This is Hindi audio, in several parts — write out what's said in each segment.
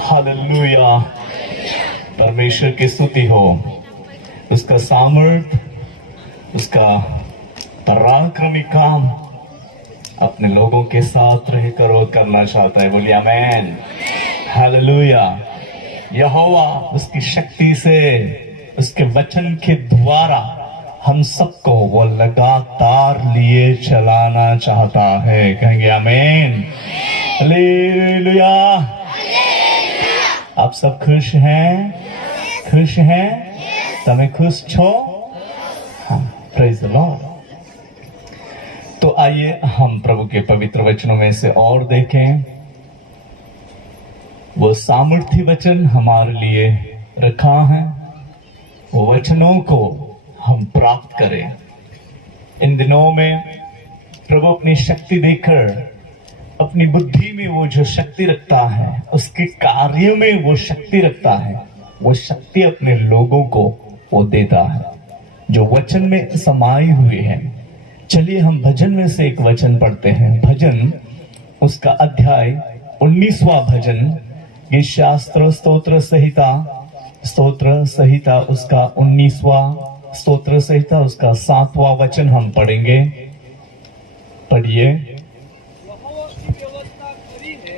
हालेलुया। परमेश्वर की स्तुति हो। उसका सामर्थ, उसका पराक्रमी काम अपने लोगों के साथ रहकर वो करना चाहता है। बोलिए आमेन। हालेलुया। यहोवा उसकी शक्ति से, उसके वचन के द्वारा हम सबको वो लगातार लिए चलाना चाहता है। कहेंगे आमेन। हालेलुया। आप सब खुश हैं? खुश हैं? તમે खुश છો? हाँ, प्रेज द लॉर्ड। तो आइए हम प्रभु के पवित्र वचनों में से और देखें। वो सामर्थ्य वचन हमारे लिए रखा है, वो वचनों को हम प्राप्त करें। इन दिनों में प्रभु अपनी शक्ति देकर, अपनी बुद्धि में वो जो शक्ति रखता है, उसके कार्य में वो शक्ति रखता है, वो शक्ति अपने लोगों को वो देता है जो वचन में समाये हुए हैं। चलिए हम भजन में से एक वचन पढ़ते हैं। भजन उसका अध्याय 19वां भजन, ये शास्त्र स्तोत्र संहिता उसका 19वां, स्तोत्र संहिता उसका 7वां वचन हम पढ़ेंगे। पढ़िए।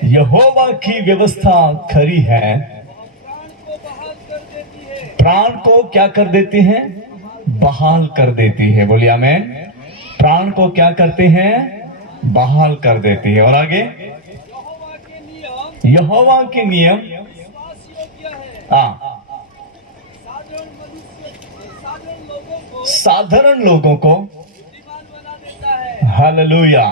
यहोवा की व्यवस्था खरी है, प्राण को क्या कर देती है? बहाल कर देती है। बोलिए आमेन। प्राण को क्या करते हैं? बहाल कर देती है। और आगे, यहोवा के नियम साधारण लोगों को हालेलुया,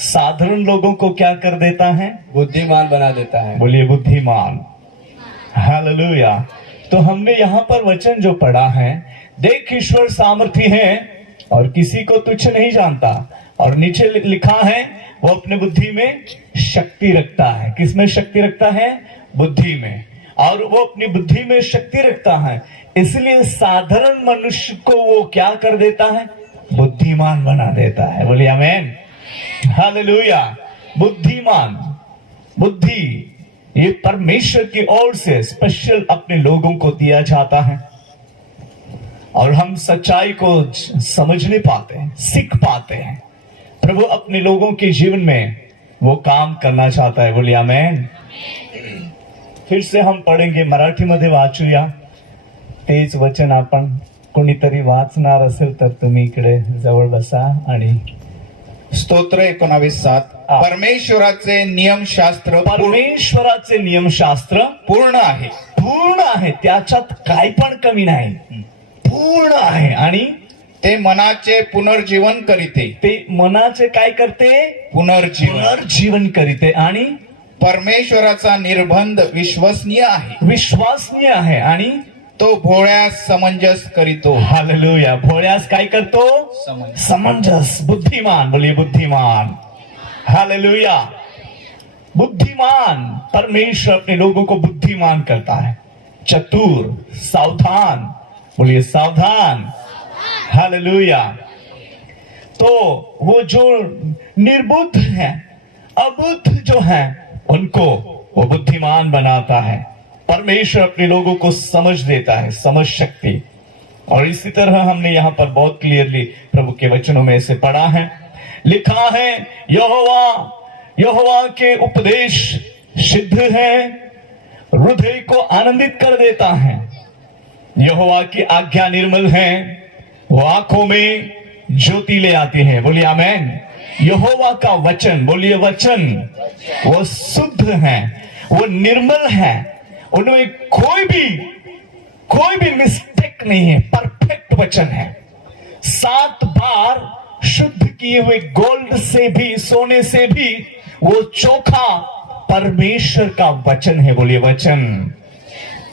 साधारण लोगों को क्या कर देता है? बुद्धिमान बना देता है। बोलिए बुद्धिमान। हालेलुया। तो हमने यहाँ पर वचन जो पढ़ा है, देख ईश्वर सामर्थी है और किसी को तुच्छ नहीं जानता। और नीचे लिखा है वो अपने बुद्धि में शक्ति रखता है। किसमें शक्ति रखता है? बुद्धि में। और वो अपनी बुद्धि में शक्ति रखता है, इसलिए साधारण मनुष्य को वो क्या कर देता है? बुद्धिमान बना देता है। बोलिए आमेन। हालेलुया। बुद्धिमान, बुद्धि ये परमेश्वर की ओर से स्पेशल अपने लोगों को दिया जाता है। और हम सच्चाई को समझ नहीं पाते हैं, सीख पाते हैं। प्रभु अपने लोगों के जीवन में वो काम करना चाहता है। बोलिए आमेन। फिर से हम पढ़ेंगे। मराठीमध्ये वाचूया तेच वचन। आपण कोणीतरी वाचणार असेल तर तुम्ही इकडे जवळ बसा आणि स्तोत्र 19:7 परमेश्वराचे नियमशास्त्र परमेश्वराचे नियमशास्त्र पूर्ण आहे, पूर्ण आहे, त्याच्यात काही पण कमी नाही, पूर्ण आहे। आणि ते मनाचे पुनर्जीवन करीते। ते मनाचे काय करते? पुनर्जीवन करीते। आणि परमेश्वराचा निर्बंध विश्वसनीय आहे, विश्वासनीय आहे। आणि तो भोळ्यास समंजस करीतो। हालेलुया। भोळ्यास काय करतो? समंजस। बुद्धिमान। बोलिए बुद्धिमान। हालेलुया। बुद्धिमान। परमेश्वर अपने लोगों को बुद्धिमान करता है। चतुर, सावधान। बोलिए सावधान। हालेलुया। तो वो जो निर्बुद्ध है, अबुद्ध जो है, उनको वो बुद्धिमान बनाता है। परमेश्वर अपने लोगों को समझ देता है, समझ शक्ति। और इसी तरह हमने यहाँ पर बहुत क्लियरली प्रभु के वचनों में से पढ़ा है, लिखा है यहोवा के उपदेश सिद्ध है, हृदय को आनंदित कर देता है। यहोवा की आज्ञा निर्मल है, वो आंखों में ज्योति ले आती है। बोलिए आमेन। यहोवा का वचन, बोलिए वचन, वो शुद्ध है, वो निर्मल है, उनमें कोई भी मिस्टेक नहीं है, परफेक्ट वचन है। 7 बार शुद्ध किए हुए गोल्ड से भी, सोने से भी वो चोखा परमेश्वर का वचन है। बोलिए वचन।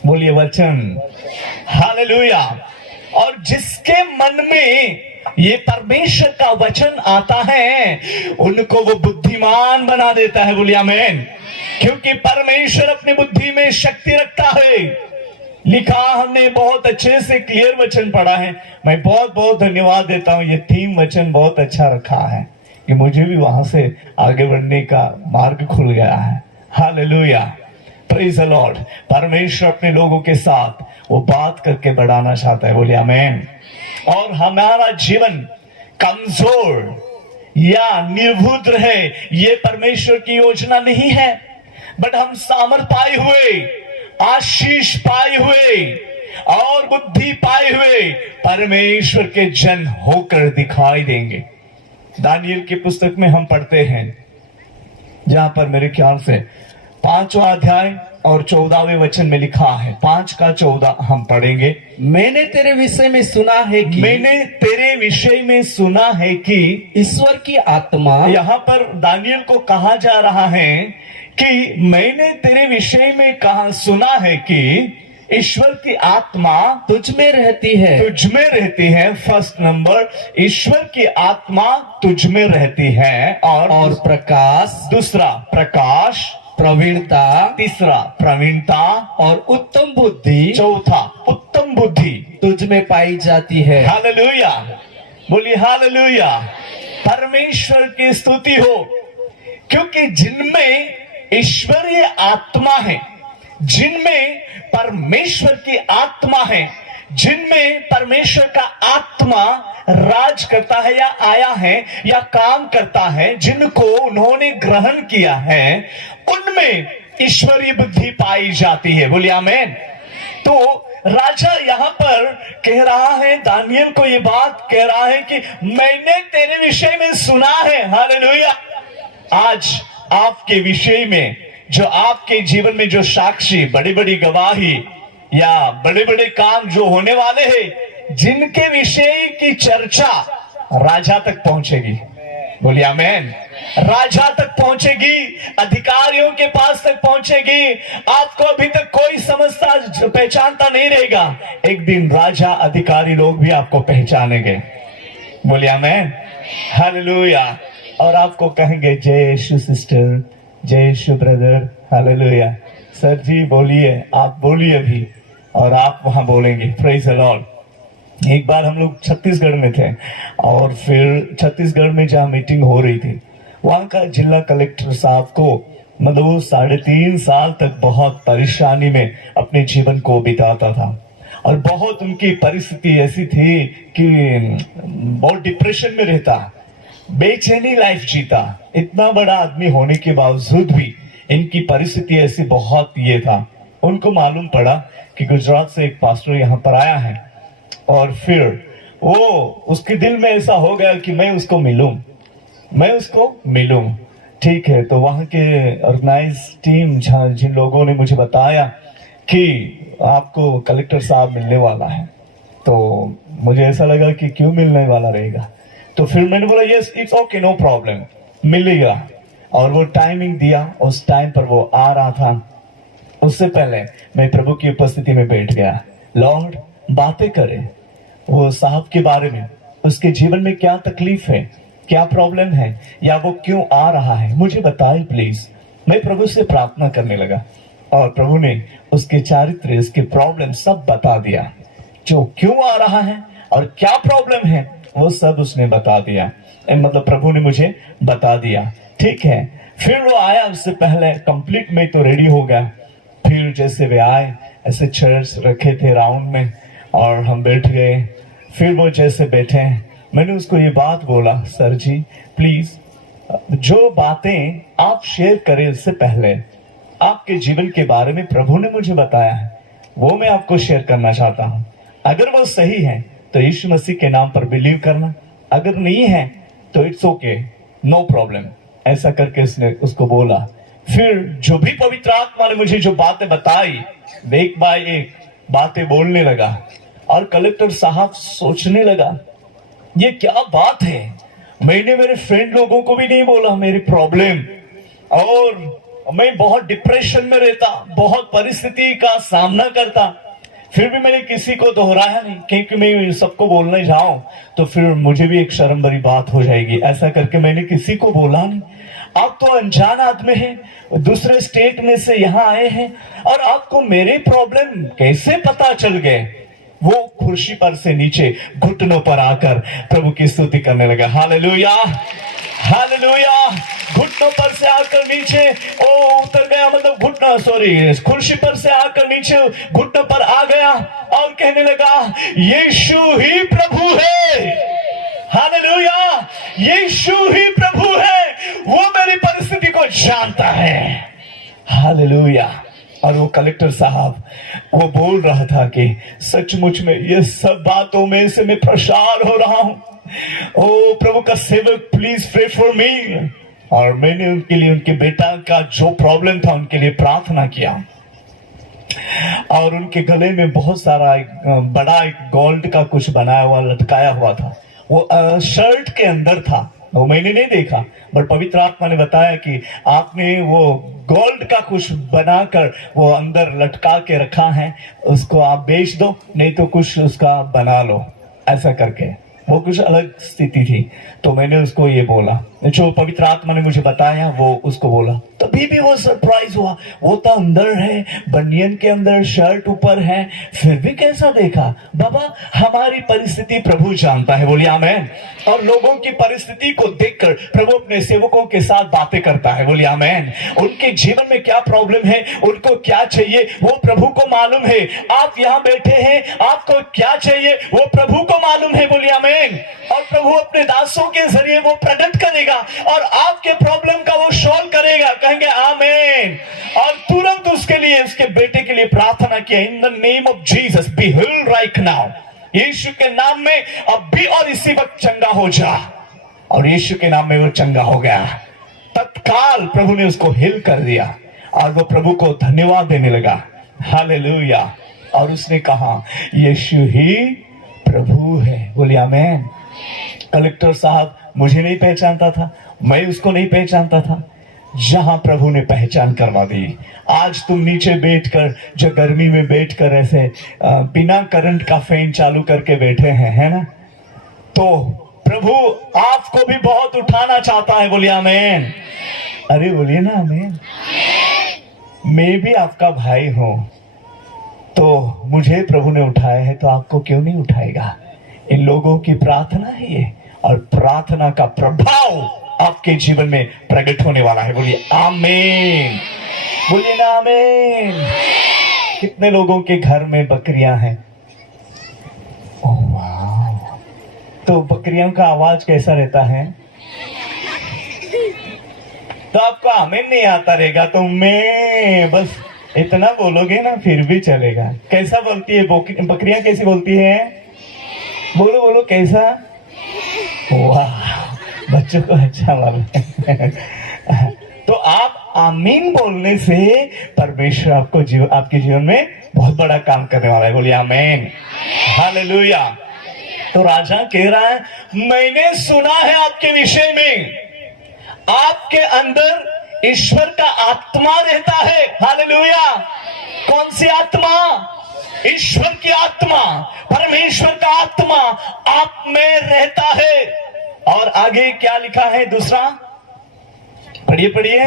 बोलिए वचन। हालेलुया। और जिसके मन में ये परमेश्वर का वचन आता है, उनको वो बुद्धिमान बना देता है। बोलिए आमेन। क्योंकि परमेश्वर अपनी बुद्धि में शक्ति रखता है। लिखा हमने बहुत अच्छे से क्लियर वचन पढ़ा है। मैं बहुत बहुत धन्यवाद देता हूं। ये थीम वचन बहुत अच्छा रखा है कि मुझे भी वहां से आगे बढ़ने का मार्ग खुल गया है। Hallelujah, praise the Lord. परमेश्वर अपने लोगों के साथ वो बात करके बढ़ाना चाहता है, बोलिए आमेन। और हमारा जीवन कमजोर या निर्बुद्ध रहे, ये परमेश्वर की योजना नहीं है। बट हम सामर्थ पाए हुए, आशीष पाए हुए और बुद्धि पाए हुए परमेश्वर के जन होकर दिखाई देंगे। दानियल की पुस्तक में हम पढ़ते हैं, जहां पर मेरे ख्याल से 5वां अध्याय और 14वें वचन में लिखा है, 5 का 14 हम पढ़ेंगे। मैंने तेरे विषय में सुना है कि मैंने तेरे विषय में सुना है कि, ईश्वर की आत्मा, यहाँ पर दानियल को कहा जा रहा है कि मैंने तेरे विषय में कहा सुना है कि ईश्वर की आत्मा तुझ में रहती है, तुझ में रहती है। फर्स्ट नंबर, ईश्वर की आत्मा तुझ में रहती है। और प्रकाश, दूसरा प्रकाश, प्रवीणता, तीसरा प्रवीणता और उत्तम बुद्धि चौथा उत्तम बुद्धि तुझ में पाई जाती है। हालेलुया, बोलिए हालेलुया। परमेश्वर की स्तुति हो, क्योंकि जिनमें ईश्वरीय आत्मा है, जिनमें परमेश्वर की आत्मा है, जिनमें परमेश्वर का आत्मा राज करता है या आया है या काम करता है, जिनको उन्होंने ग्रहण किया है, उनमें ईश्वरीय बुद्धि पाई जाती है। बोलिए आमेन। तो राजा यहाँ पर कह रहा है, दानियल को ये बात कह रहा है कि मैंने तेरे विषय में सुना है। हालेलुया। आज आपके विषय में, जो आपके जीवन में जो साक्षी, बड़ी बड़ी गवाही या बड़े बड़े काम जो होने वाले हैं, जिनके विषय की चर्चा राजा तक पहुंचेगी। बोलिए आमेन। राजा तक पहुंचेगी, अधिकारियों के पास तक पहुंचेगी। आपको अभी तक कोई समझता पहचानता नहीं रहेगा, एक दिन राजा अधिकारी लोग भी आपको पहचानेंगे। बोलिए आमेन, हालेलुया। और आपको कहेंगे जय यीशु सिस्टर, जय यीशु ब्रदर, हालेलुया। सर जी बोलिए, आप बोलिए अभी, और आप वहां बोलेंगे। Praise the Lord. एक बार हम लोग छत्तीसगढ़ में थे, और फिर छत्तीसगढ़ में जहाँ मीटिंग हो रही थी, वहां का जिला कलेक्टर साहब को मतलब वो 3.5 साल तक बहुत परेशानी में अपने जीवन को बिताता था, और बहुत उनकी परिस्थिति ऐसी थी कि बहुत डिप्रेशन में रहता, बेचैनी लाइफ जीता। इतना बड़ा आदमी होने के बावजूद भी इनकी परिस्थिति ऐसी बहुत ये था। उनको मालूम पड़ा कि गुजरात से एक पास्टर यहाँ पर आया है, और फिर वो उसके दिल में ऐसा हो गया कि मैं उसको मिलूं। ठीक है, तो वहां के ऑर्गेनाइज टीम जिन लोगों ने मुझे बताया कि आपको कलेक्टर साहब मिलने वाला है, तो मुझे ऐसा लगा कि क्यों मिलने वाला रहेगा। तो फिर मैंने बोला yes it's okay, no problem, मिलेगा। और वो टाइमिंग दिया, उस टाइम पर वो आ रहा था। उससे पहले मैं प्रभु की उपस्थिति में बैठ गया। लॉर्ड, बातें करें वो साहब के बारे में, उसके जीवन में क्या तकलीफ है, क्या प्रॉब्लम है, या वो क्यों आ रहा है, मुझे बताए प्लीज। मैं प्रभु से प्रार्थना करने लगा, और प्रभु ने उसके चारित्र, उसके प्रॉब्लम सब बता दिया। जो क्यों आ रहा है और क्या प्रॉब्लम है, वो सब उसने बता दिया। मतलब प्रभु ने मुझे बता दिया। ठीक है, फिर वो आया, उससे पहले कंप्लीट में तो रेडी हो गया। फिर जैसे वे आए, ऐसे चेयर्स रखे थे राउंड में, और हम बैठ गए। फिर वो जैसे बैठे, मैंने उसको ये बात बोला, सर जी प्लीज जो बातें आप शेयर करें उससे पहले आपके जीवन के बारे में प्रभु ने मुझे बताया है, वो मैं आपको शेयर करना चाहता हूं। अगर वो सही है तो यीशु मसीह के नाम पर बिलीव करना, अगर नहीं है तो इट्स ओके, नो प्रॉब्लम। ऐसा करके उसने उसको बोला। फिर जो भी पवित्र आत्मा ने मुझे जो बातें बताई, एक बाय एक बातें बोलने लगा, और कलेक्टर साहब सोचने लगा ये क्या बात है। मैंने मेरे फ्रेंड लोगों को भी नहीं बोला मेरी प्रॉब्लम, और मैं बहुत डिप्रेशन में रहता, बहुत परिस्थिति का सामना करता, फिर भी मैंने किसी को दोहराया नहीं, क्योंकि मैं सबको बोलने जाऊं तो फिर मुझे भी एक शर्म भरी बात हो जाएगी। ऐसा करके मैंने किसी को बोला नहीं। आप तो अनजान आदमी हैं, दूसरे स्टेट में से यहाँ आए हैं, और आपको मेरे प्रॉब्लम कैसे पता चल गए। वो कुर्सी पर से नीचे घुटनों पर आकर प्रभु की स्तुति करने लगा। Hallelujah, hallelujah. घुटनों पर से आकर नीचे उतर गया, मतलब घुटना कुर्सी पर से आकर नीचे घुटनों पर आ गया और कहने लगा यीशु ही प्रभु है। हालेलुया, यीशु ही प्रभु है, वो मेरी परिस्थिति को जानता है। हालेलुया। और वो कलेक्टर साहब वो बोल रहा था कि सचमुच में ये सब बातों में से मैं परेशान हो रहा हूं। ओ प्रभु का सेवक, प्लीज प्रे फॉर मी। और मैंने उनके लिए, उनके बेटा का जो प्रॉब्लम था उनके लिए प्रार्थना किया। और उनके गले में बहुत सारा बड़ा एक गोल्ड का कुछ बनाया हुआ, लटकाया हुआ था। वो शर्ट के अंदर था, वो मैंने नहीं देखा, बट पवित्र आत्मा ने बताया कि आपने वो गोल्ड का कुछ बनाकर वो अंदर लटका के रखा है, उसको आप बेच दो, नहीं तो कुछ उसका बना लो, ऐसा करके। वो कुछ अलग स्थिति थी। तो मैंने उसको ये बोला, जो पवित्र आत्मा ने मुझे बताया वो उसको बोला। तभी भी वो सरप्राइज हुआ, वो तो अंदर है, बनियन के अंदर, शर्ट ऊपर है, फिर भी कैसा देखा। बाबा, हमारी परिस्थिति प्रभु जानता है, बोलिए आमेन। और लोगों की परिस्थिति को देखकर प्रभु अपने सेवकों के साथ बातें करता है, बोलिए आमेन। उनके जीवन में क्या प्रॉब्लम है, उनको क्या चाहिए, वो प्रभु को मालूम है। आप यहाँ बैठे हैं, आपको क्या चाहिए वो प्रभु को मालूम है, बोलिए आमेन। और प्रभु अपने दासों के जरिए वो प्रकट करेगा और आपके प्रॉब्लम का वो सॉल्व करेगा, कहेंगे आमेन। और तुरंत उसके लिए, उसके बेटे के लिए प्रार्थना किया, in the name of Jesus be healed right now. यीशु के नाम में अब भी और इसी वक्त चंगा हो जा। और यीशु के नाम में वो चंगा हो गया। तत्काल प्रभु ने उसको हिल कर दिया और वो प्रभु को धन्यवाद देने लगा। हालेलुया। और उसने कहा यीशु ही प्रभु है, बोलिए आमेन। कलेक्टर साहब मुझे नहीं पहचानता था, मैं उसको नहीं पहचानता था, जहां प्रभु ने पहचान करवा दी। आज तुम नीचे बैठकर, जो गर्मी में बैठकर ऐसे बिना करंट का फैन चालू करके बैठे हैं, है ना, तो प्रभु आपको भी बहुत उठाना चाहता है, बोलिए आमेन। अरे बोलिए ना आमेन। मैं भी आपका भाई हूं, तो मुझे प्रभु ने उठाया है, तो आपको क्यों नहीं उठाएगा। इन लोगों की प्रार्थना है ये, और प्रार्थना का प्रभाव आपके जीवन में प्रकट होने वाला है, बोलिए आमीन। बोलिए ना आमीन। कितने लोगों के घर में बकरियां हैं? ओह वाह। तो बकरियों का आवाज कैसा रहता है? तो आपको आमीन नहीं आता रहेगा, तो मैं बस इतना बोलोगे ना फिर भी चलेगा। कैसा बोलती है बकरियां, कैसी बोलती है? बोलो बोलो कैसा? वाह, बच्चों को अच्छा मालूम है। तो आप आमीन बोलने से परमेश्वर आपके जीवन में बहुत बड़ा काम करने वाला है, बोलिए आमीन। हालेलुया। तो राजा कह रहा है मैंने सुना है आपके विषय में, आपके अंदर ईश्वर का आत्मा रहता है। हालेलुया। कौन सी आत्मा? ईश्वर की आत्मा, परमेश्वर का आत्मा आप में रहता है। और आगे क्या लिखा है दूसरा? पढ़िए पढ़िए।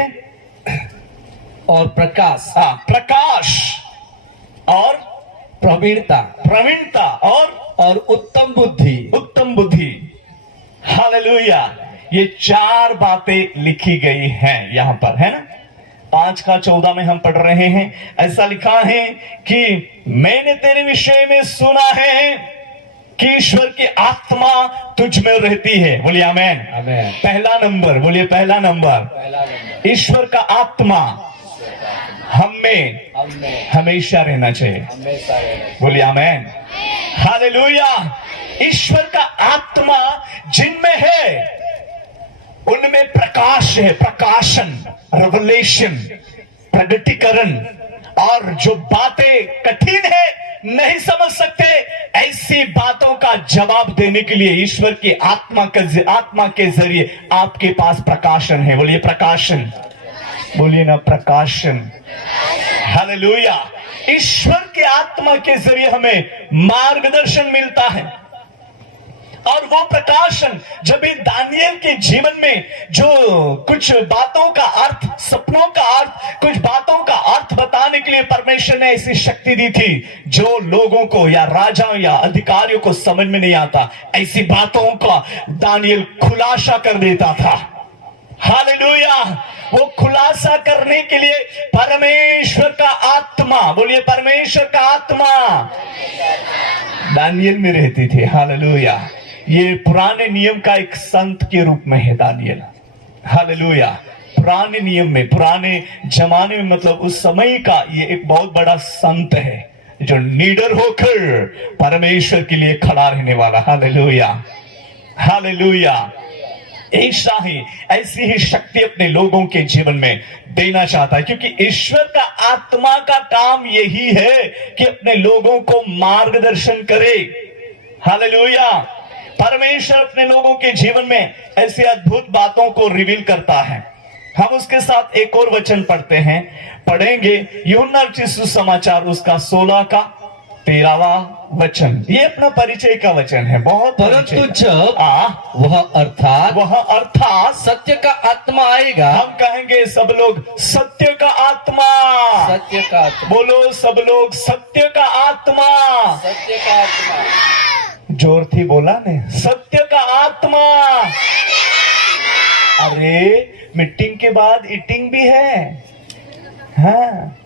और प्रकाश, प्रकाश और प्रवीणता, प्रवीणता और उत्तम बुद्धि, उत्तम बुद्धि। हालेलुया। ये चार बातें लिखी गई हैं यहां पर, है ना। 5:14 में हम पढ़ रहे हैं, ऐसा लिखा है कि मैंने तेरे विषय में सुना है कि ईश्वर की आत्मा तुझ में रहती है, बोलिए आमेन। आमेन। पहला नंबर, बोलिए पहला नंबर, ईश्वर का आत्मा हम में हमेशा रहना चाहिए, बोलिए आमेन। हालेलुया। ईश्वर का आत्मा जिनमें है उनमें प्रकाश है, प्रकाशन, रेवलेशन, प्रगटीकरण। और जो बातें कठिन है, नहीं समझ सकते, ऐसी बातों का जवाब देने के लिए ईश्वर की आत्मा के जरिए आपके पास प्रकाशन है, बोलिए प्रकाशन, बोलिए ना प्रकाशन। हालेलुया। ईश्वर की आत्मा के जरिए हमें मार्गदर्शन मिलता है। और वो प्रकाशन जब इन दानियल के जीवन में जो कुछ बातों का अर्थ, सपनों का अर्थ, कुछ बातों का अर्थ बताने के लिए परमेश्वर परमेश्वर ने ऐसी शक्ति दी थी जो लोगों को या राजाओं या अधिकारियों को समझ में नहीं आता, ऐसी बातों का दानियल खुलासा कर देता था। हालेलुया। वो खुलासा करने के लिए परमेश्वर का आत्मा, बोलिए परमेश्वर का आत्मा दानियल में रहती थी। हालेलुया। ये पुराने नियम का एक संत के रूप में है दानियल। हालेलुया। पुराने नियम में, पुराने जमाने में, मतलब उस समय का ये एक बहुत बड़ा संत है जो निडर होकर परमेश्वर के लिए खड़ा रहने वाला। हालेलुया। हालेलुया। ऐसा ही, ऐसी ही शक्ति अपने लोगों के जीवन में देना चाहता है, क्योंकि ईश्वर का आत्मा का काम यही है कि अपने लोगों को मार्गदर्शन करे। हालेलुया। परमेश्वर अपने लोगों के जीवन में ऐसी अद्भुत बातों को रिवील करता है। हम उसके साथ एक और वचन पढ़ेंगे यूहन्ना रचित सुसमाचार उसका 16 का 13वां वचन। ये अपना परिचय का वचन है, बहुत परंतु जब वह वह अर्थात सत्य का आत्मा आएगा, हम कहेंगे सब लोग सत्य का आत्मा। सत्य का आत्मा, बोलो सब लोग सत्य का आत्मा। सत्य का आत्मा, जोर थी बोला ने, सत्य का आत्मा। अरे मीटिंग के बाद ईटिंग भी है। हाँ,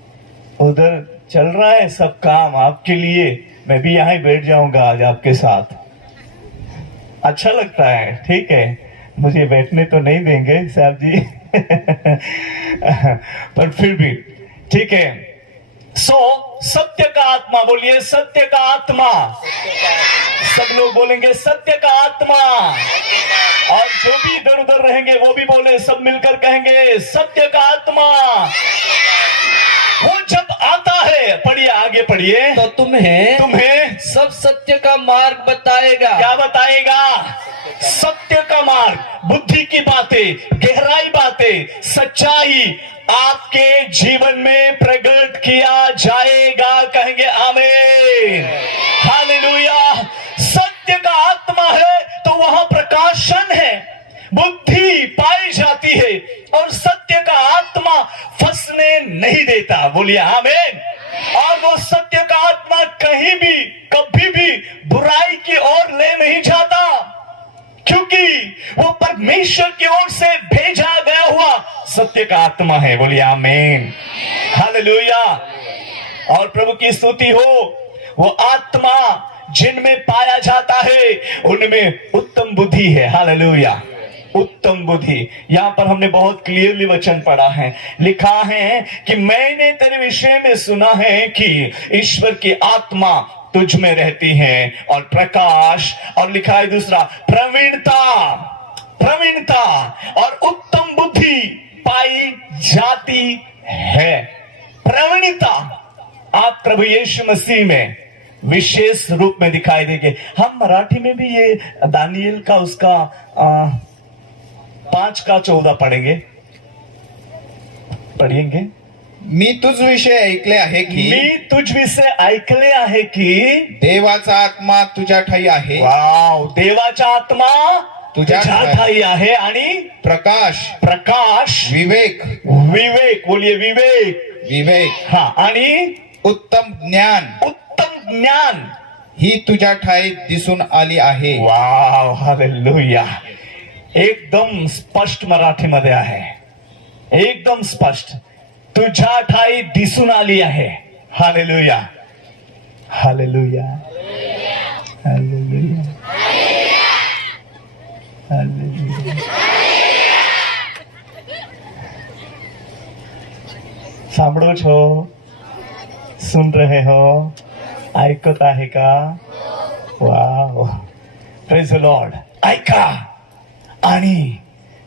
उधर चल रहा है सब काम आपके लिए। मैं भी यहाँ ही बैठ जाऊंगा आज आपके साथ। अच्छा लगता है, ठीक है। मुझे बैठने तो नहीं देंगे साहब जी पर फिर भी ठीक है। सत्य का आत्मा, बोलिए सत्य का आत्मा। सब लोग बोलेंगे सत्य का आत्मा। और जो भी इधर उधर रहेंगे वो भी बोले, सब मिलकर कहेंगे सत्य का आत्मा। वो जब आता है, पढ़िए आगे पढ़िए, तो तुम्हें सब सत्य का मार्ग बताएगा। क्या बताएगा? सत्य का मार्ग, बुद्धि की बातें, गहराई बातें, सच्चाई आपके जीवन में प्रकट किया जाएगा। कहेंगे आमीन। हालेलुया। सत्य का आत्मा है तो वहां प्रकाशन है, बुद्धि पाई जाती है, और सत्य का आत्मा फंसने नहीं देता। बोलिए आमीन। और वो सत्य का आत्मा कहीं भी कभी भी बुराई की ओर ले नहीं जाता, क्योंकि वो परमेश्वर की ओर से भेजा गया हुआ सत्य का आत्मा है। बोलिए आमीन। हालेलुया। और प्रभु की स्तुति हो। वो आत्मा जिनमें पाया जाता है उनमें उत्तम बुद्धि है। हालेलुया। उत्तम बुद्धि। यहां पर हमने बहुत क्लियरली वचन पढ़ा है, लिखा है कि मैंने तेरे विषय में सुना है कि ईश्वर की आत्मा तुझ में रहती है और प्रकाश, और लिखा है दूसरा प्रवीणता, प्रवीणता और उत्तम बुद्धि पाई जाती है। प्रवीणता आप प्रभु यीशु मसीह में विशेष रूप में दिखाई देंगे। हम मराठी में भी ये दानियल का उसका 5 का 14 पढ़ेंगे। मी तुझ विषय ऐकले आहे की, मी तुझ विषय ऐकले आहे की देवाचा आत्मा तुझ्या ठाई आहे, वाव, देवाचा आत्मा तुझ्या ठाई आहे, आणि प्रकाश, प्रकाश, विवेक, विवेक, बोलिए विवेक, विवेक, हा, आणि उत्तम ज्ञान, उत्तम ज्ञान ही तुझ्या ठाई दिसून आली आहे। वाव, हालेलुया। एकदम स्पष्ट मराठीमध्ये आहे, एकदम स्पष्ट, तुझ्या ठाई दिसून आली आहे। हालेलुया। हालेलुया। हालेलुया। हालेलुया। सांभळो છો? सुन रहे हो? ऐकत आहे का? वाव, प्रेज द लॉर्ड। ऐका, आणि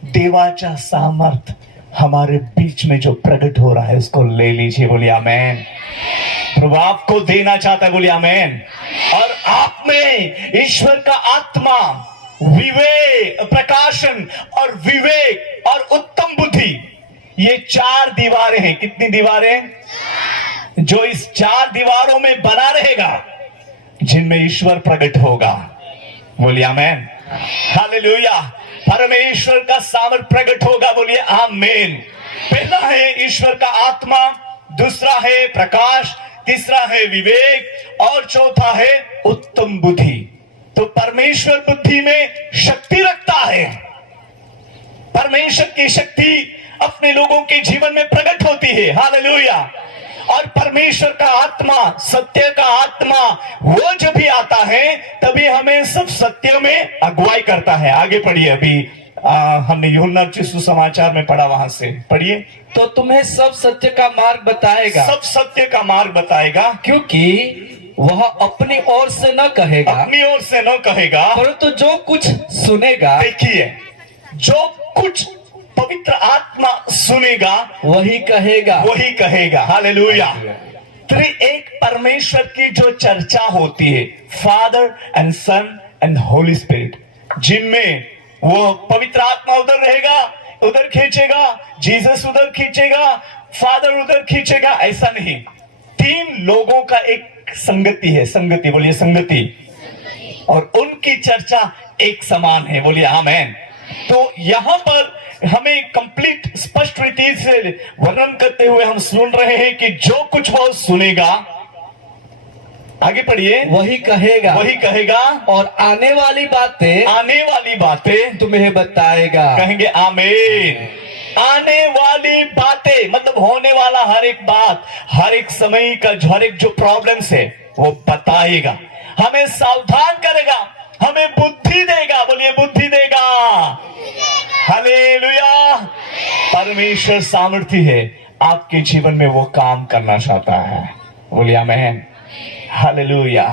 देवाचा सामर्थ हमारे बीच में जो प्रकट हो रहा है उसको ले लीजिए। बोलिए आमेन। प्रभु आपको देना चाहता है। बोलिए आमेन। और आप में ईश्वर का आत्मा, विवेक, प्रकाशन और विवेक और उत्तम बुद्धि, ये 4 दीवारें हैं। कितनी दीवारें? जो इस 4 दीवारों में बना रहेगा, जिनमें ईश्वर प्रकट होगा। बोलिए आमेन। हालेलुया। परमेश्वर का सामर्थ प्रकट होगा। बोलिए आमीन। पहला है ईश्वर का आत्मा, दूसरा है प्रकाश, तीसरा है विवेक और चौथा है उत्तम बुद्धि। तो परमेश्वर बुद्धि में शक्ति रखता है। परमेश्वर की शक्ति अपने लोगों के जीवन में प्रकट होती है। हालेलुया। और परमेश्वर का आत्मा, सत्य का आत्मा, वो जब भी आता है तभी हमें सब सत्य में अगुवाई करता है। आगे पढ़िए, अभी हमने यूहन्ना सुसमाचार में पढ़ा, वहां से पढ़िए। तो तुम्हें सब सत्य का मार्ग बताएगा, सब सत्य का मार्ग बताएगा, क्योंकि वह अपनी ओर से न कहेगा, अपनी ओर से न कहेगा, परंतु जो कुछ सुनेगा, देखिए, जो कुछ पवित्र आत्मा सुनेगा वही कहेगा, वही कहेगा। हालेलुया। तो एक परमेश्वर की जो चर्चा होती है, Father and Son and Holy Spirit, जिनमें वो पवित्र आत्मा उधर रहेगा, उधर खींचेगा, जीसस उधर खींचेगा, फादर उधर खींचेगा, ऐसा नहीं। तीन लोगों का एक संगति है। संगति बोलिए, संगति। और उनकी चर्चा एक समान है। बोलिए आमेन। तो यहां पर हमें कंप्लीट स्पष्ट रीति से वर्णन करते हुए हम सुन रहे हैं कि जो कुछ वो सुनेगा, आगे पढ़िए, वही कहेगा, वही कहेगा, और आने वाली बातें तुम्हें बताएगा। कहेंगे आमीन। आने वाली बातें मतलब होने वाला हर एक बात, हर एक समय का हर एक जो प्रॉब्लम्स है वो बताएगा, हमें सावधान करेगा, हमें बुद्धि देगा। बोलिए बुद्धि देगा। हालेलुया। परमेश्वर सामर्थ्य है, आपके जीवन में वो काम करना चाहता है। बोलिए आमीन। हालेलुया।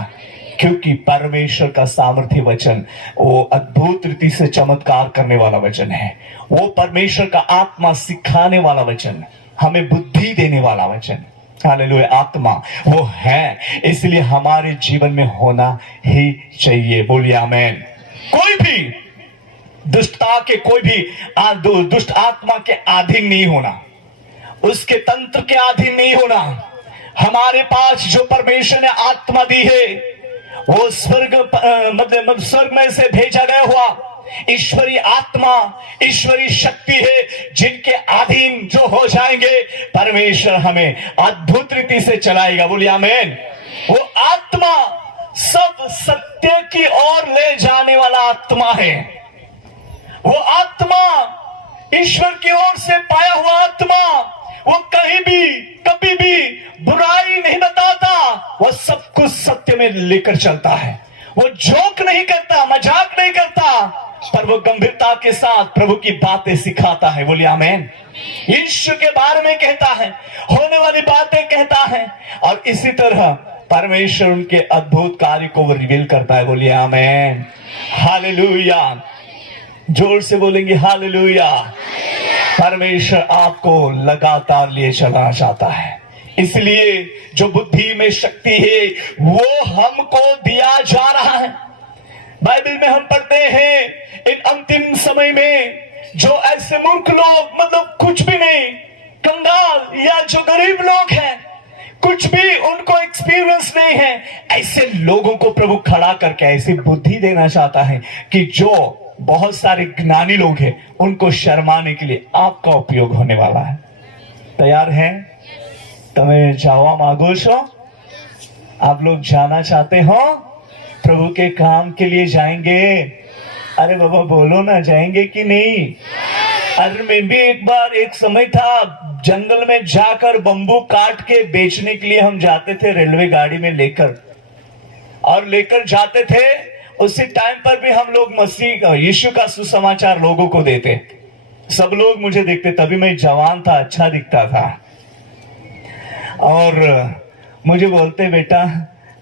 क्योंकि परमेश्वर का सामर्थ्य वचन वो अद्भुत रीति से चमत्कार करने वाला वचन है। वो परमेश्वर का आत्मा सिखाने वाला वचन, हमें बुद्धि देने वाला वचन। हालेलुया। आत्मा वो है, इसलिए हमारे जीवन में होना ही चाहिए। बोलिए आमीन। कोई भी दुष्टता के, कोई भी दुष्ट आत्मा के अधीन नहीं होना, उसके तंत्र के अधीन नहीं होना। हमारे पास जो परमेश्वर ने आत्मा दी है वो मतलब स्वर्ग में से भेजा गया हुआ ईश्वरीय आत्मा, ईश्वरीय शक्ति है, जिनके अधीन जो हो जाएंगे परमेश्वर हमें अद्भुत रीति से चलाएगा। बोलिए आमीन। वो आत्मा सब सत्य की ओर ले जाने वाला आत्मा है। वो आत्मा ईश्वर की ओर से पाया हुआ आत्मा, वो कहीं भी कभी भी बुराई नहीं बताता, वो सब कुछ सत्य में लेकर चलता है। वो जोक नहीं करता, मजाक नहीं करता, पर वो गंभीरता के साथ प्रभु की बातें सिखाता है। बोलिए आमीन। यीशु के बारे में कहता है, होने वाली बातें कहता है, और इसी तरह परमेश्वर उनके अद्भुत कार्य को वो रिवील करता है। बोलिए आमीन। हालेलुया। जोर से बोलेंगे हालेलुया। परमेश्वर आपको लगातार लिए चलना चाहता है, इसलिए जो बुद्धि में शक्ति है वो हमको दिया जा रहा है। बाइबल में हम पढ़ते हैं इन अंतिम समय में जो ऐसे मूर्ख लोग, मतलब कुछ भी नहीं, कंगाल या जो गरीब लोग हैं, कुछ भी उनको एक्सपीरियंस नहीं है, ऐसे लोगों को प्रभु खड़ा करके ऐसी बुद्धि देना चाहता है कि जो बहुत सारे ज्ञानी लोग हैं उनको शर्माने के लिए आपका उपयोग होने वाला है। तैयार हैं? तुम्हें जावा मांगो छो? आप लोग जाना चाहते हो? प्रभु के काम के लिए जाएंगे? अरे बाबा बोलो ना, जाएंगे कि नहीं? अरे मैं भी एक बार, एक समय था, जंगल में जाकर बंबू काट के बेचने के लिए हम जाते थे रेलवे गाड़ी में लेकर, और लेकर जाते थे। उसी टाइम पर भी हम लोग मसीह यीशु का सुसमाचार लोगों को देते। सब लोग मुझे देखते, तभी मैं जवान था, अच्छा दिखता था, और मुझे बोलते बेटा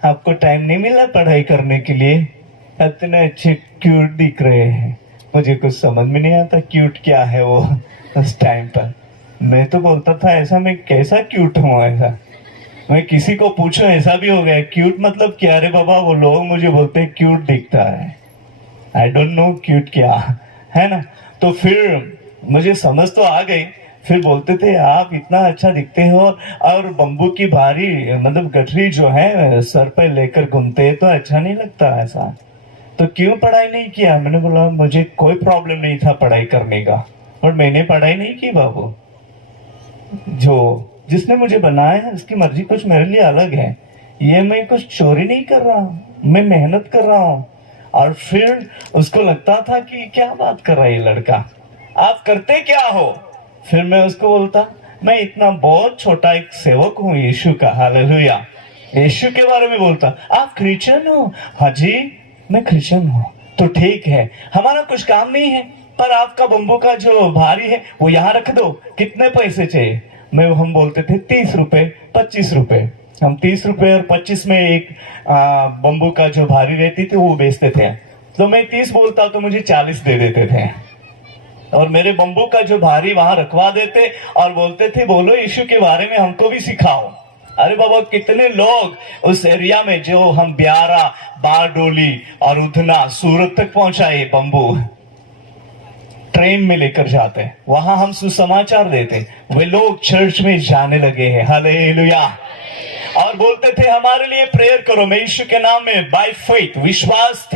आपको टाइम नहीं मिला पढ़ाई करने के लिए, इतने अच्छे क्यूट दिख रहे हैं। मुझे कुछ समझ में नहीं आता क्यूट क्या है वो उस टाइम पर। मैं तो बोलता था ऐसा मैं कैसा क्यूट हूँ, ऐसा मैं किसी को पूछो ऐसा भी हो गया क्यूट मतलब क्या? रे बाबा वो लोग मुझे बोलते हैं क्यूट दिखता है, आई डोंट नो क्यूट क्या है ना। तो फिर मुझे समझ तो आ गई, फिर बोलते थे आप इतना अच्छा दिखते हो और बम्बू की भारी मतलब गठरी जो है सर पे लेकर घूमते हैं तो अच्छा नहीं लगता ऐसा, तो क्यों पढ़ाई नहीं किया? मैंने बोला मुझे कोई प्रॉब्लम नहीं था पढ़ाई करने का, और मैंने पढ़ाई नहीं की बाबू। जो जिसने मुझे बनाया है उसकी मर्जी कुछ मेरे लिए अलग है। ये मैं कुछ चोरी नहीं कर रहा हूँ, मैं मेहनत कर रहा हूँ। और फिर उसको लगता था कि क्या बात कर रहा है ये लड़का, आप करते क्या हो? फिर मैं उसको बोलता, मैं इतना बहुत छोटा एक सेवक हूँ यीशु का। हालेलुया। यीशु के बारे में बोलता। आप क्रिश्चियन हो? हाँ जी मैं क्रिश्चियन हूँ। तो ठीक है, हमारा कुछ काम नहीं है, पर आपका बम्बू का जो भारी है वो यहाँ रख दो, कितने पैसे चाहिए? हम बोलते थे 30 रुपए 25 रुपए। हम 30 रुपए और 25 में एक बम्बू का जो भारी रहती थी वो बेचते थे। तो मैं 30 बोलता तो मुझे 40 दे देते थे, और मेरे बम्बू का जो भारी वहां रखवा देते और बोलते थे बोलो यीशु के बारे में हमको भी सिखाओ। अरे बाबा कितने लोग उस एरिया में, जो हम ब्यारा, बारडोली और उधना, सूरत तक पहुंचाए बम्बू ट्रेन में लेकर जाते, वहां हम सुसमाचार देते, वे लोग चर्च में जाने लगे हैं। हालेलुया। और बोलते थे हमारे लिए प्रेयर करो। मैं यीशु के नाम में बाय फेथ, विश्वास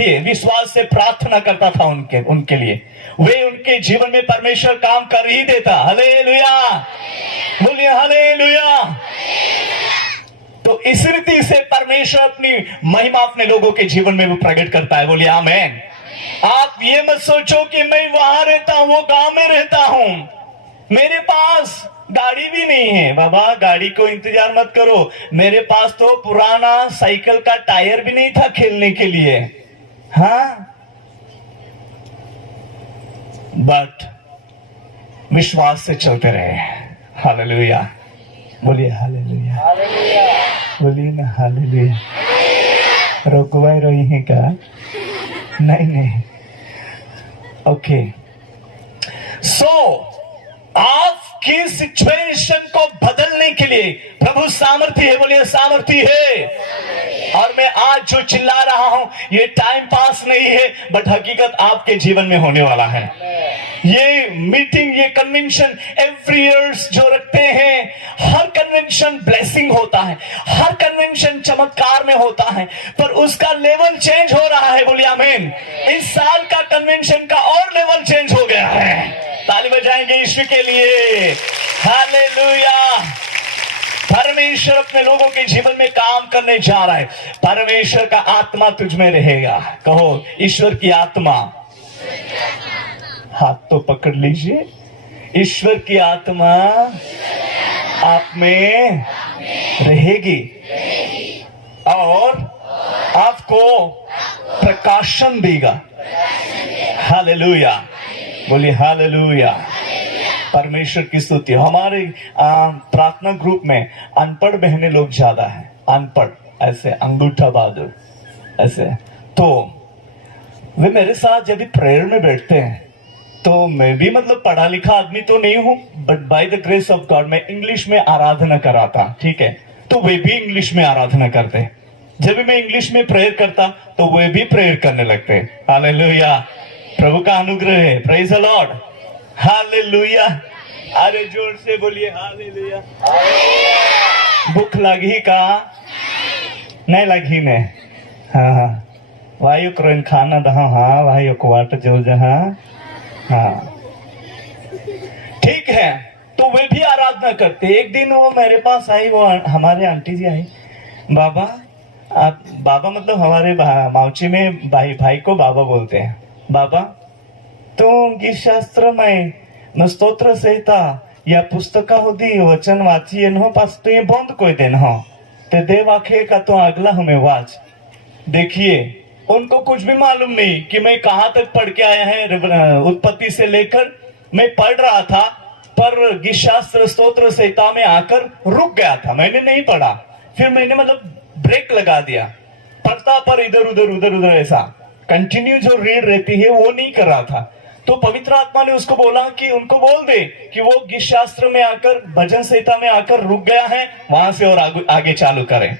से प्रार्थना करता था उनके लिए। वे उनके जीवन में परमेश्वर काम कर ही देता। हालेलुया, बोलिए हालेलुया। तो इस रीति से परमेश्वर अपनी महिमा अपने लोगों के जीवन में वो प्रकट करता है। बोलिए आमेन। आप ये मत सोचो कि मैं वहां रहता हूं, वो गांव में रहता हूं, मेरे पास गाड़ी भी नहीं है। बाबा गाड़ी को इंतजार मत करो, मेरे पास तो पुराना साइकिल का टायर भी नहीं था खेलने के लिए। हाँ, बट विश्वास से चलते रहे। हालेलुया, बोलिए हालेलुया, बोलिए ना हालेलुया। रोकवाई रही है क्या? नहीं। ओके, सो आपकी सिचुएशन को बदलने के लिए प्रभु सामर्थी है। बोलिए सामर्थी है। और मैं आज जो चिल्ला रहा हूं ये टाइम पास नहीं है, बट हकीकत आपके जीवन में होने वाला है। ये मीटिंग, ये कन्वेंशन एवरी ईयर्स जो रखते हैं, हर कन्वेंशन ब्लेसिंग होता है, हर कन्वेंशन चमत्कार में होता है, पर उसका लेवल चेंज हो रहा है। बोलिए आमीन। इस साल का कन्वेंशन का और लेवल चेंज हो गया है। ताली बजाएंगे यीशु के लिए। हालेलुया। परमेश्वर अपने लोगों के जीवन में काम करने जा रहा है। परमेश्वर का आत्मा तुझ में रहेगा। कहो ईश्वर की आत्मा। हाथ तो पकड़ लीजिए। ईश्वर की आत्मा आप में रहेगी और आपको प्रकाशन देगा। हालेलुया, बोलिए हालेलुया। परमेश्वर की स्तुति। हमारे प्रार्थना ग्रुप में अनपढ़ बहनें लोग ज्यादा हैं। अनपढ़, ऐसे अंगूठा बहादुर ऐसे। तो वे मेरे साथ जब भी प्रेयर में बैठते हैं, तो मैं भी मतलब पढ़ा लिखा आदमी तो नहीं हूं, but by the grace of God मैं इंग्लिश में आराधना कराता। ठीक है, तो वे भी इंग्लिश में आराधना करते। जब भी मैं इंग्लिश में प्रेयर करता तो वे भी प्रेयर करने लगते। हालेलुया, प्रभु का अनुग्रह है। Praise the Lord. हालेलुया। अरे जोर से बोलिए हालेलुया। भूख लगी का? नहीं लगी ने? हाँ, वायु क्रन खाना दहा। हाँ, वायु को वाट जो जहा। हाँ, ठीक है। तो वे भी आराधना करते। एक दिन वो मेरे पास आई, वो हमारे आंटी जी आई। बाबा, आप बाबा मतलब हमारे मावची में भाई को बाबा बोलते हैं। बाबा, तो गीत शास्त्र में न स्तोत्र संहिता या पुस्तका होती वचन वाची एनो पास तो ये बंद कोई दिन हो ते देव आखे का तो अगला हमें वाच। देखिए, उनको कुछ भी मालूम नहीं कि मैं कहां तक पढ़ के आया है। उत्पत्ति से लेकर मैं पढ़ रहा था, पर गीत शास्त्र स्तोत्र संहिता में आकर रुक गया था। मैंने नहीं पढ़ा, फिर मैंने मतलब ब्रेक लगा दिया। पढ़ता पर इधर उधर ऐसा कंटिन्यू जो रीड रहती है वो नहीं कर रहा था। तो पवित्र आत्मा ने उसको बोला कि उनको बोल दे कि वो गीत शास्त्र में आकर, भजन संहिता में आकर रुक गया है, वहां से और आगे चालू करें।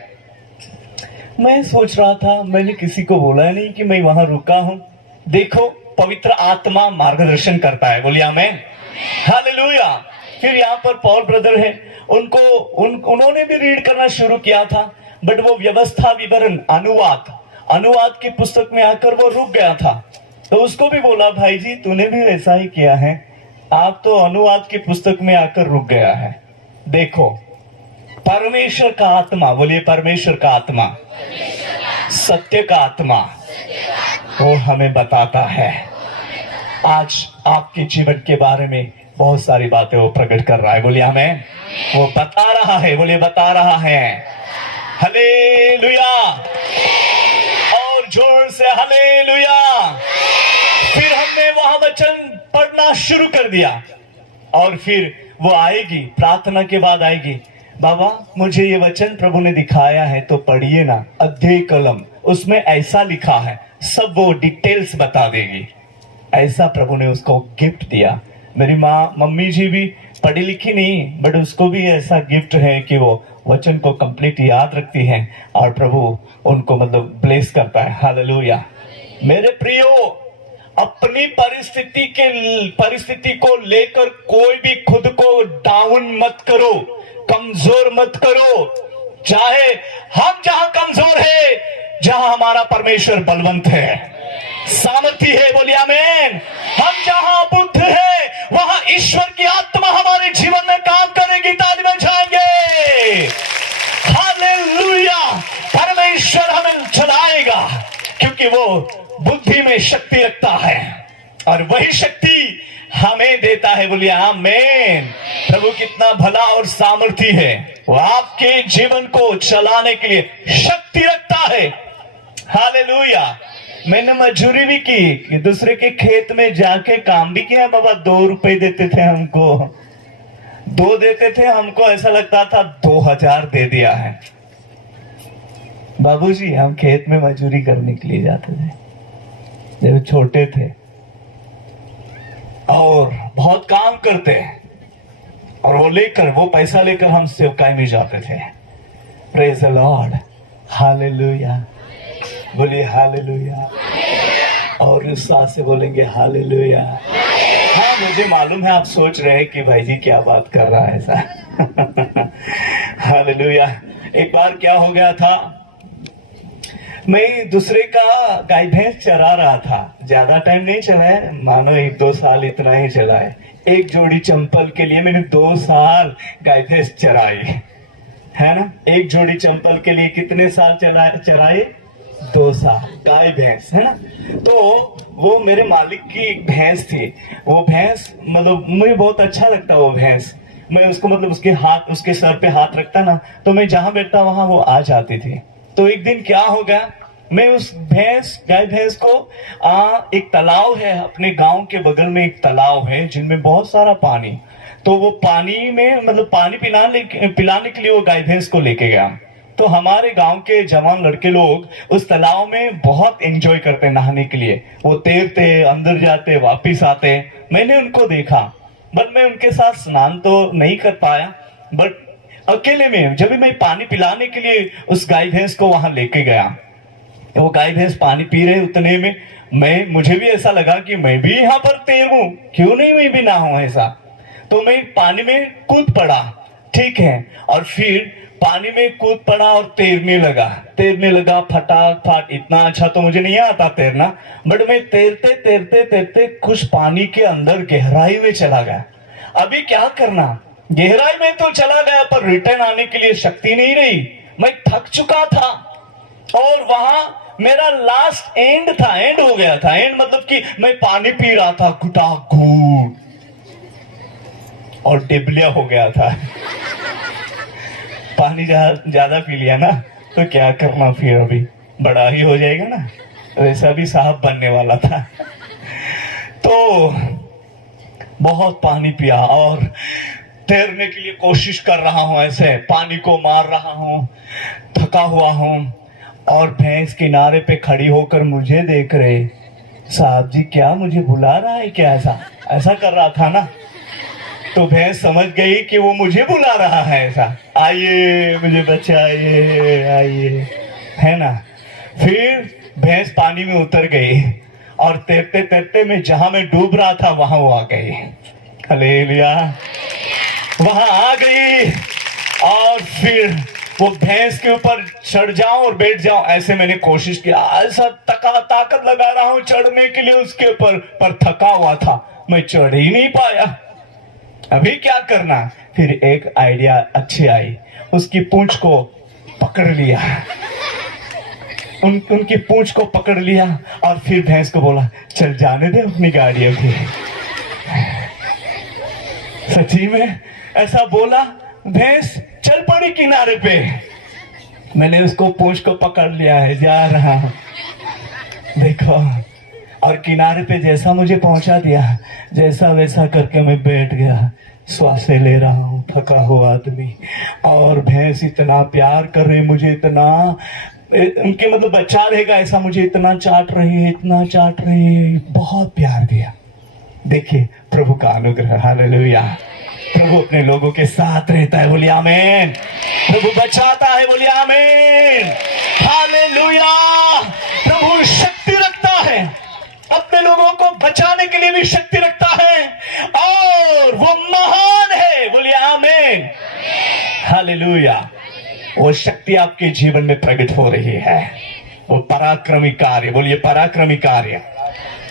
मैं सोच रहा था, मैंने किसी को बोला नहीं कि मैं वहां रुका हूं। देखो, पवित्र आत्मा मार्गदर्शन करता है। बोलिए आमीन। हालेलुया। फिर यहाँ पर पॉल ब्रदर है, उन्होंने भी रीड करना शुरू किया था, बट वो व्यवस्था विवरण अनुवाद की पुस्तक में आकर वो रुक गया था। तो उसको भी बोला, भाई जी तूने भी ऐसा ही किया है, आप तो अनुवाद की पुस्तक में आकर रुक गया है। देखो, परमेश्वर का आत्मा, बोलिए परमेश्वर का आत्मा, सत्य का आत्मा, वो हमें बताता है। आज आपके जीवन के बारे में बहुत सारी बातें वो प्रकट कर रहा है, बोलिए हमें, वो बता रहा है, बोलिए बता रहा है। हालेलुया, और जोर से हालेलुया। फिर हमने वहां वचन पढ़ना शुरू कर दिया, और फिर वो आएगी, प्रार्थना के बाद आएगी, बाबा मुझे ये वचन प्रभु ने दिखाया है तो पढ़िए ना, अध्याय कलम उसमें ऐसा लिखा है, सब वो डिटेल्स बता देगी। ऐसा प्रभु ने उसको गिफ्ट दिया। मेरी माँ मम्मी जी भी पढ़ी लिखी नहीं, बट उसको भी ऐसा गिफ्ट है कि वो वचन को कंप्लीट याद रखती है, और प्रभु उनको मतलब ब्लेस करता है। हालेलुया। मेरे प्रियो, अपनी परिस्थिति को लेकर कोई भी खुद को डाउन मत करो, कमजोर मत करो। चाहे हम जहां कमजोर है, जहां हमारा परमेश्वर बलवंत है, सामर्थी है, बोलिए आमीन। हम जहां बुद्ध है, वहां ईश्वर की आत्मा हमारे जीवन में काम करेगी, ताली बजाएंगे। हालेलुया। परमेश्वर हमें चलाएगा, क्योंकि वो बुद्धि में शक्ति रखता है, और वही शक्ति हमें देता है, बोलिए आमीन। प्रभु कितना भला और सामर्थी है, वो आपके जीवन को चलाने के लिए शक्ति रखता है। हालेलुया। मैंने मजदूरी भी की कि दूसरे के खेत में जाके काम भी किया। बाबा 2 रुपए देते थे हमको, 2 देते थे हमको, ऐसा लगता था 2000 दे दिया है। बाबूजी हम खेत में मजदूरी करने के लिए जाते थे जब छोटे थे, और बहुत काम करते हैं, और वो पैसा लेकर हम सेवकाई में जाते थे। Praise the Lord. हालेलुया, बोलिए हालेलुया, और उत्साह से बोलेंगे हालेलुया। हाँ, मुझे मालूम है आप सोच रहे हैं कि भाई जी क्या बात कर रहा है ऐसा। हालेलुया। एक बार क्या हो गया था, मैं दूसरे का गाय भैंस चरा रहा था। ज्यादा टाइम नहीं चला है, मानो 1-2 साल इतना ही चला है। एक जोड़ी चंपल के लिए मैंने 2 साल गाय भैंस चराई, है ना। एक जोड़ी चंपल के लिए कितने साल चराए? 2 साल गाय भैंस, है ना। तो वो मेरे मालिक की एक भैंस थी। वो भैंस मतलब मुझे बहुत अच्छा लगता वो भैंस। मैं उसको मतलब उसके सर पे हाथ रखता ना, तो मैं जहां बैठता वहां वो आ जाती थी। तो एक दिन क्या हो गया, मैं उस गाय भैंस को एक तालाब है अपने गांव के बगल में, एक तालाब है जिनमें बहुत सारा पानी, तो वो पानी में मतलब पानी पिलाने के लिए वो गाय भैंस को लेके गया। तो हमारे गांव के जवान लड़के लोग उस तालाब में बहुत एंजॉय करते नहाने के लिए। वो तैरते, अंदर जाते, वापिस आते। मैंने उनको देखा, बट मैं उनके साथ स्नान तो नहीं कर पाया। बट अकेले में जब भी मैं पानी पिलाने के लिए उस गाय भैंस को वहां लेके गया, वो गाय भैंस पानी पी रहे, उतने में मुझे भी ऐसा लगा कि मैं भी यहाँ पर तैरूं, क्यों नहीं मैं भी नहाऊं ऐसा। तो मैं पानी में कूद पड़ा, ठीक है, और फिर पानी में कूद पड़ा और तैरने लगा फटाफट। इतना अच्छा तो मुझे नहीं आता तैरना, बट मैं तैरते तैरते तैरते कुछ पानी के अंदर गहराई में चला गया। अभी क्या करना, गहराई में तो चला गया पर रिटर्न आने के लिए शक्ति नहीं रही। मैं थक चुका था, और वहां मेरा लास्ट एंड था, एंड हो गया था। एंड मतलब कि मैं पानी पी रहा था घुटाघूट, और डिबलिया हो गया था। पानी ज्यादा पी लिया ना, तो क्या करना, फिर अभी बड़ा ही हो जाएगा ना, वैसा भी साहब बनने वाला था। तो बहुत पानी पिया और तैरने के लिए कोशिश कर रहा हूं, ऐसे पानी को मार रहा हूं, थका हुआ हूं, और भैंस किनारे पे खड़ी होकर मुझे देख रहे। साहब जी क्या मुझे बुला रहा है क्या, ऐसा कर रहा था ना। तो भैंस समझ गई कि वो मुझे बुला रहा है ऐसा, आइए मुझे बचाइए आइए, है ना। फिर भैंस पानी में उतर गई, और तैरते तैरते मैं जहां मैं डूब रहा था वहां वो आ गई। हालेलुया, वहां आ गई, और फिर वो भैंस के ऊपर चढ़ जाऊं और बैठ जाऊं, ऐसे मैंने कोशिश किया। ऐसा ताकत लगा रहा हूं चढ़ने के लिए उसके ऊपर, पर थका हुआ था, मैं चढ़ ही नहीं पाया। अभी क्या करना? फिर एक आइडिया अच्छी आई, उसकी पूंछ को पकड़ लिया, उनकी पूंछ को पकड़ लिया और फिर भैंस को बोला चल जाने दे अपनी गाड़ी अभी। सच्ची में ऐसा बोला, भैंस चल पड़ी किनारे पे। मैंने उसको पूंछ को पकड़ लिया है, जा रहा हूं, देखो। और किनारे पे जैसा मुझे पहुंचा दिया, जैसा वैसा करके मैं बैठ गया, श्वासें ले रहा हूं, थका हुआ आदमी। और भैंस इतना प्यार कर रही मुझे, इतना उनके मतलब बच्चा रहेगा ऐसा मुझे इतना चाट रही है, इतना चाट रही है, बहुत प्यार दिया। देखिए प्रभु का अनुग्रह, हालेलुया। प्रभु अपने लोगों के साथ रहता है, बोलिए आमीन। प्रभु बचाता है, बोलिए आमीन, हालेलुया। प्रभु शक्ति रखता है, अपने लोगों को बचाने के लिए भी शक्ति रखता है, और वो महान है, बोलिए आमीन, हालेलुया। वो शक्ति आपके जीवन में प्रकट हो रही है, वो पराक्रमी कार्य, बोलिए पराक्रमी कार्य।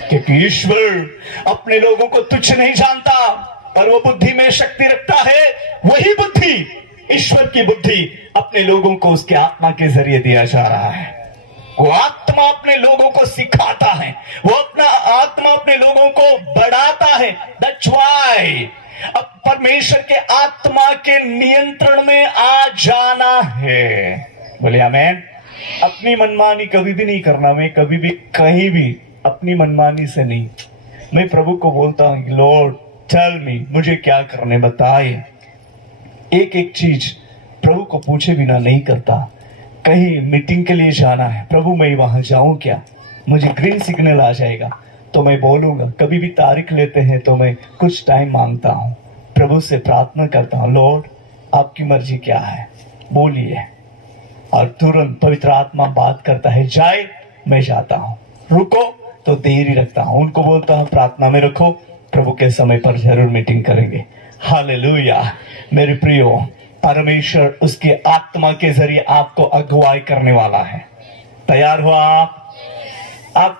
क्योंकि ईश्वर अपने लोगों को तुच्छ नहीं जानता, पर वो बुद्धि में शक्ति रखता है। वही बुद्धि, ईश्वर की बुद्धि अपने लोगों को उसके आत्मा के जरिए दिया जा रहा है। वो आत्मा अपने लोगों को सिखाता है, वो अपना आत्मा अपने लोगों को बढ़ाता है। दैट्स व्हाई अब परमेश्वर के आत्मा के नियंत्रण में आ जाना है, बोले आमीन। अपनी मनमानी कभी भी नहीं करना, मैं कभी भी कहीं भी अपनी मनमानी से नहीं। मैं प्रभु को बोलता हूं, लॉर्ड टेल मी, मुझे क्या करने बताए। एक एक चीज प्रभु को पूछे बिना नहीं करता। कहीं मीटिंग के लिए जाना है, प्रभु मैं वहां जाऊं क्या? मुझे ग्रीन सिग्नल आ जाएगा तो मैं बोलूंगा। कभी भी तारीख लेते हैं तो मैं कुछ टाइम मांगता हूं, प्रभु से प्रार्थना करता हूं, लॉर्ड आपकी मर्जी क्या है, बोलिए। और तुरंत पवित्र आत्मा बात करता है, जाए, मैं जाता हूं। रुको तो देर ही रखता हूं, उनको बोलता हूं प्रार्थना में रखो, प्रभु के समय पर जरूर मीटिंग करेंगे। हालेलुया। मेरे प्रियो, परमेश्वर उसके आत्मा के जरिए आपको अगुवाई करने वाला है। तैयार हो आप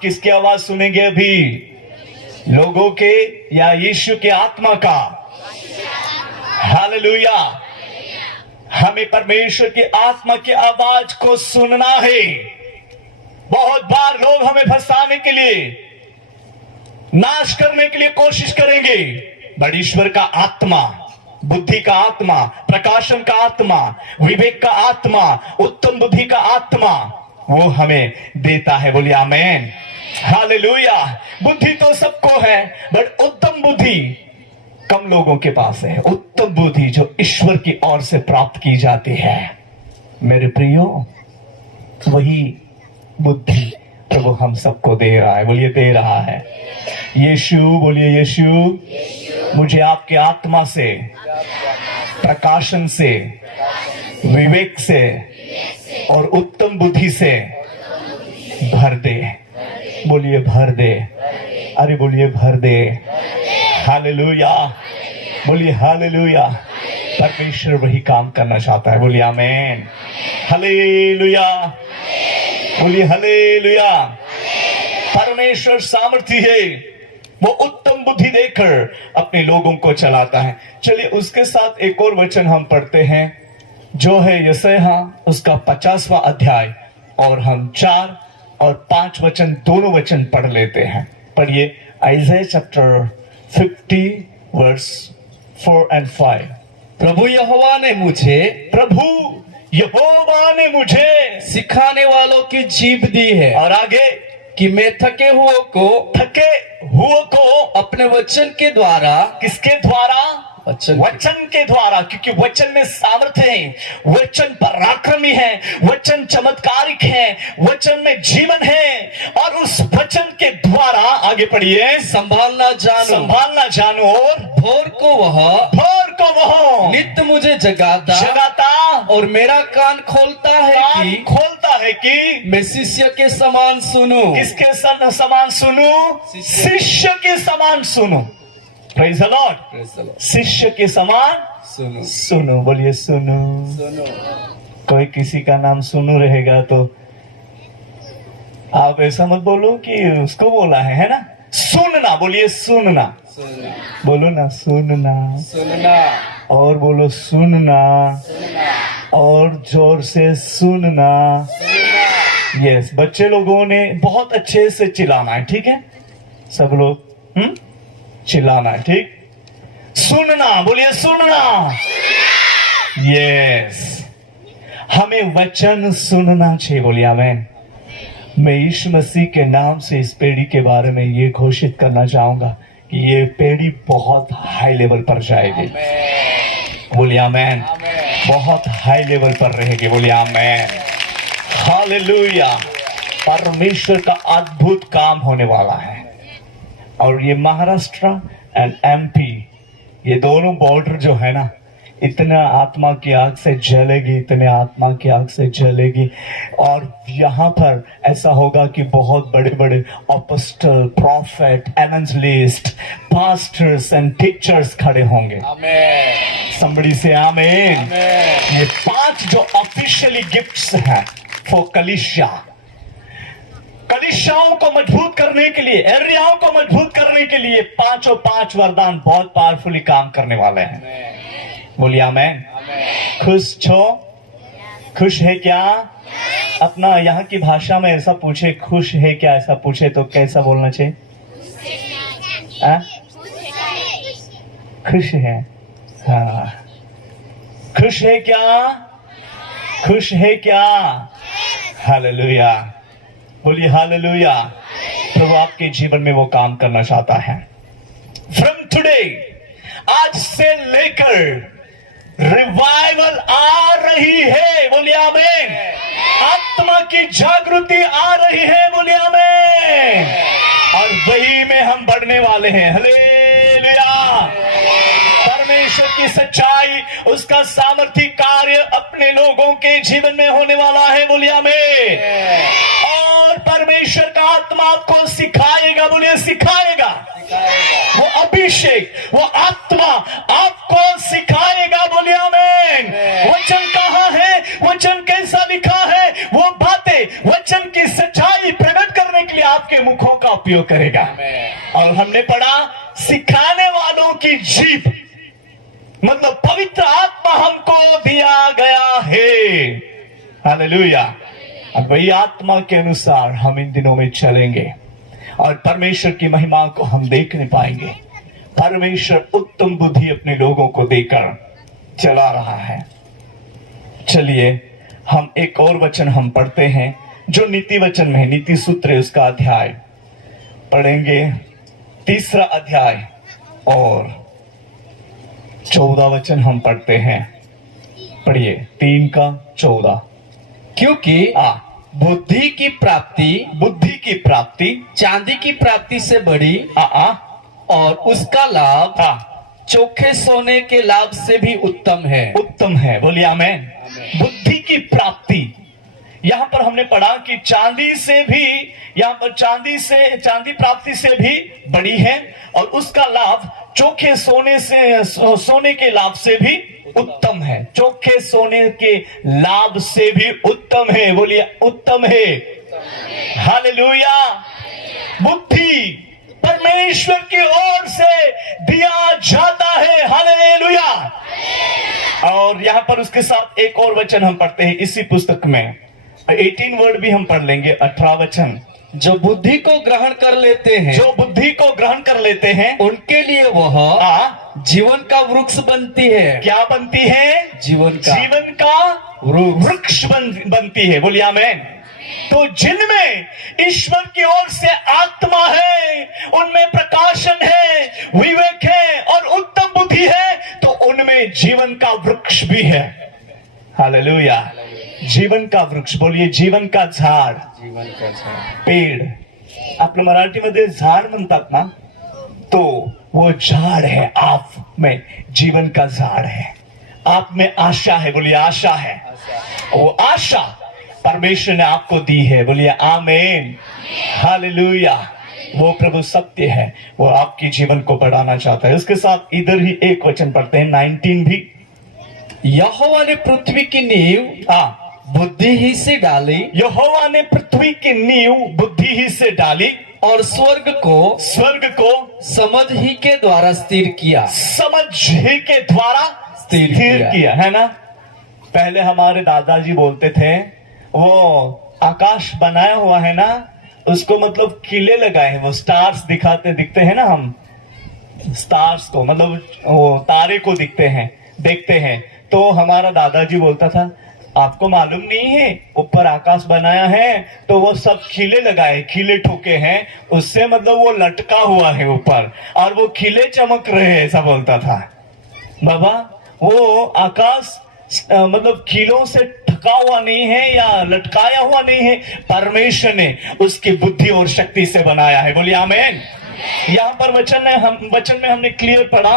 किसकी आवाज सुनेंगे अभी? लोगों के या यीशु के आत्मा का? हालेलुया। हमें परमेश्वर की आत्मा की आवाज को सुनना है। बहुत बार लोग हमें फंसाने के लिए, नाश करने के लिए कोशिश करेंगे, बट ईश्वर का आत्मा, बुद्धि का आत्मा, प्रकाशन का आत्मा, विवेक का आत्मा, उत्तम बुद्धि का आत्मा, वो हमें देता है, बोलिए आमीन, हालेलुया। बुद्धि तो सबको है, बट उत्तम बुद्धि कम लोगों के पास है। उत्तम बुद्धि जो ईश्वर की ओर से प्राप्त की जाती है। मेरे प्रियो, वही बुद्धि प्रभु हम सबको दे रहा है, बोलिए दे रहा है। यीशु, बोलिए यीशु, मुझे आपके आत्मा से, प्रकाशन से, विवेक से और उत्तम बुद्धि से भर दे, बोलिए भर दे। अरे बोलिए भर दे। हालेलुया, बोलिए हालेलुया। परमेश्वर वही काम करना चाहता है, बोलिए आमीन, हालेलुया, बोलिए हालेलुया। परमेश्वर सामर्थी है, वो उत्तम बुद्धि देकर अपने लोगों को चलाता है। चलिए उसके साथ एक और वचन हम पढ़ते हैं, जो है यशायाह उसका 50वां अध्याय, और हम 4 और 5 वचन, दोनों वचन पढ़ लेते हैं। पढ़िए आइज़ाया चैप्टर 50 वर्स 4 and 5। प्रभु यहोवा ने मुझे सिखाने वालों की जीभ दी है, और आगे कि मैं थके हुओं को अपने वचन के द्वारा, किसके द्वारा? वचन के द्वारा, क्योंकि वचन में सामर्थ्य है, वचन पराक्रमी है, वचन चमत्कारिक है, वचन में जीवन है, और उस वचन के द्वारा, आगे पढ़िए, संभालना जानो और भोर को वह नित्य मुझे जगाता और मेरा कान खोलता है कि मैं शिष्य के समान सुनूं। किसके समान सुनूं? शिष्य के समान सुनूं। Praise the Lord. शिष्य के समान सुनो, बोलिए सुनो। कोई किसी का नाम सुनो रहेगा तो आप ऐसा मत बोलो कि उसको बोला है ना। सुनना, बोलिए सुनना। बोलो ना, सुनना। सुनना। और बोलो सुनना। और जोर से सुनना। यस, बच्चे लोगों ने बहुत अच्छे से चिल्लाना है, ठीक है? सब लोग चिल्लाना है, ठीक? सुनना, बोलिए सुनना। यस, हमें वचन सुनना चाहिए, बोलिए आमीन। मैं यीशु मसीह के नाम से इस पेड़ी के बारे में ये घोषित करना चाहूंगा कि ये पेड़ी बहुत हाई लेवल पर जाएगी, बोलिए आमीन। बहुत हाई लेवल पर रहेगी, बोलिए आमीन। हालेलुया। परमेश्वर का अद्भुत काम होने वाला है। और ये महाराष्ट्र एंड एमपी, ये दोनों बॉर्डर जो है ना, इतना आत्मा की आग से जलेगी, इतने आत्मा की आग से जलेगी। और यहाँ पर ऐसा होगा कि बहुत बड़े बड़े apostle, profit, evangelist, pastors and teachers खड़े होंगे। somebody say आमीन। ये 5 जो ऑफिशियली गिफ्ट्स हैं फॉर कलीसिया, कलीसियाओं को मजबूत करने के लिए, एरियाओं को मजबूत करने के लिए 5 वरदान बहुत पावरफुली काम करने वाले हैं, बोलिए आमीन। खुश छो? खुश है क्या? अपना यहाँ की भाषा में ऐसा पूछे, खुश है क्या, ऐसा पूछे तो कैसा बोलना चाहिए? खुश है। हाँ, खुश है क्या? खुश है क्या? हालेलुया, बोलिए हालेलुया। प्रभु आपके जीवन में वो काम करना चाहता है। फ्रॉम टुडे, आज से लेकर रिवाइवल आ रही है, बोलिए आमीन। आत्मा की जागृति आ रही है, बोलिए आमीन। और वही में हम बढ़ने वाले हैं। हालेलुया। परमेश्वर की सच्चाई, उसका सामर्थ्य कार्य अपने लोगों के जीवन में होने वाला है, बोलिए आमीन। और परमेश्वर का आत्मा आपको सिखाएगा, बोलिए सिखाएगा। वो अभिषेक, वो आत्मा आपको सिखाएगा, बोलिए आमीन। वचन कहाँ है, वचन कैसा लिखा है, वो बातें वचन की सच्चाई प्रकट करने के लिए आपके मुखों का उपयोग करेगा। और हमने पढ़ा, सिखाने वालों की जीभ, मतलब पवित्र आत्मा हमको दिया गया है। हालेलुया। अब वही आत्मा के अनुसार हम इन दिनों में चलेंगे और परमेश्वर की महिमा को हम देख नहीं पाएंगे। परमेश्वर उत्तम बुद्धि अपने लोगों को देकर चला रहा है। चलिए हम एक और वचन हम पढ़ते हैं जो नीति वचन में है, नीति सूत्र है, उसका अध्याय पढ़ेंगे, 3 अध्याय और 14 वचन हम पढ़ते हैं। पढ़िए 3:14। क्योंकि बुद्धि की प्राप्ति चांदी की प्राप्ति से बड़ी और उसका लाभ चोखे सोने के लाभ से भी उत्तम है। उत्तम है, बोलिए आमीन। बुद्धि की प्राप्ति, यहाँ पर हमने पढ़ा कि चांदी से भी, यहाँ पर चांदी प्राप्ति से भी बड़ी है और उसका लाभ चोखे सोने के लाभ से भी उत्तम है। चोखे सोने के लाभ से भी उत्तम है, बोलिए उत्तम है। हालेलुया। बुद्धि परमेश्वर की ओर से दिया जाता है। हालेलुया। और यहाँ पर उसके साथ एक और वचन हम पढ़ते हैं इसी पुस्तक में, 18 वर्ड भी हम पढ़ लेंगे, 18 वचन। जो बुद्धि को ग्रहण कर लेते हैं, जो बुद्धि को ग्रहण कर लेते हैं, उनके लिए वह जीवन का वृक्ष बनती है। क्या बनती है? जीवन का वृक्ष बनती है, बोलिए आमीन। तो जिनमें ईश्वर की ओर से आत्मा है, उनमें प्रकाशन है, विवेक है और उत्तम बुद्धि है, तो उनमें जीवन का वृक्ष भी है। हालेलुया। जीवन का वृक्ष, बोलिए जीवन का झाड। जीवन का झाड, पेड़ आपल्या मराठीमध्ये झाड म्हणतात ना, तो वो झाड है। आप में जीवन का झाड है, आप में आशा है, बोलिए आशा है। वो आशा परमेश्वर ने आपको दी है, बोलिए आमीन। हालेलुया। वो प्रभु सत्य है, वो आपके जीवन को बढ़ाना चाहता है। उसके साथ इधर ही एक वचन पढ़ते हैं, 19 भी। यहोवा ने पृथ्वी की नींव बुद्धि ही से डाली। यहोवा ने पृथ्वी की नींव बुद्धि ही से डाली और स्वर्ग को समझ ही के द्वारा स्थिर किया। समझ ही के द्वारा स्थिर किया, है ना। पहले हमारे दादाजी बोलते थे वो आकाश बनाया हुआ है ना, उसको मतलब किले लगाए हैं, वो स्टार्स दिखते हैं ना, हम स्टार्स को मतलब वो तारे को देखते हैं। तो हमारा दादाजी बोलता था आपको मालूम नहीं है ऊपर आकाश बनाया है तो वो सब खिले लगाए, खिले ठोके हैं, उससे मतलब वो लटका हुआ है ऊपर और वो खिले चमक रहे हैं, ऐसा बोलता था। बाबा वो आकाश मतलब खिलों से ढका हुआ नहीं है या लटकाया हुआ नहीं है, परमेश्वर ने उसकी बुद्धि और शक्ति से बनाया है। बोलिए आमीन। यहाँ पर वचन में हमने क्लियर पढ़ा,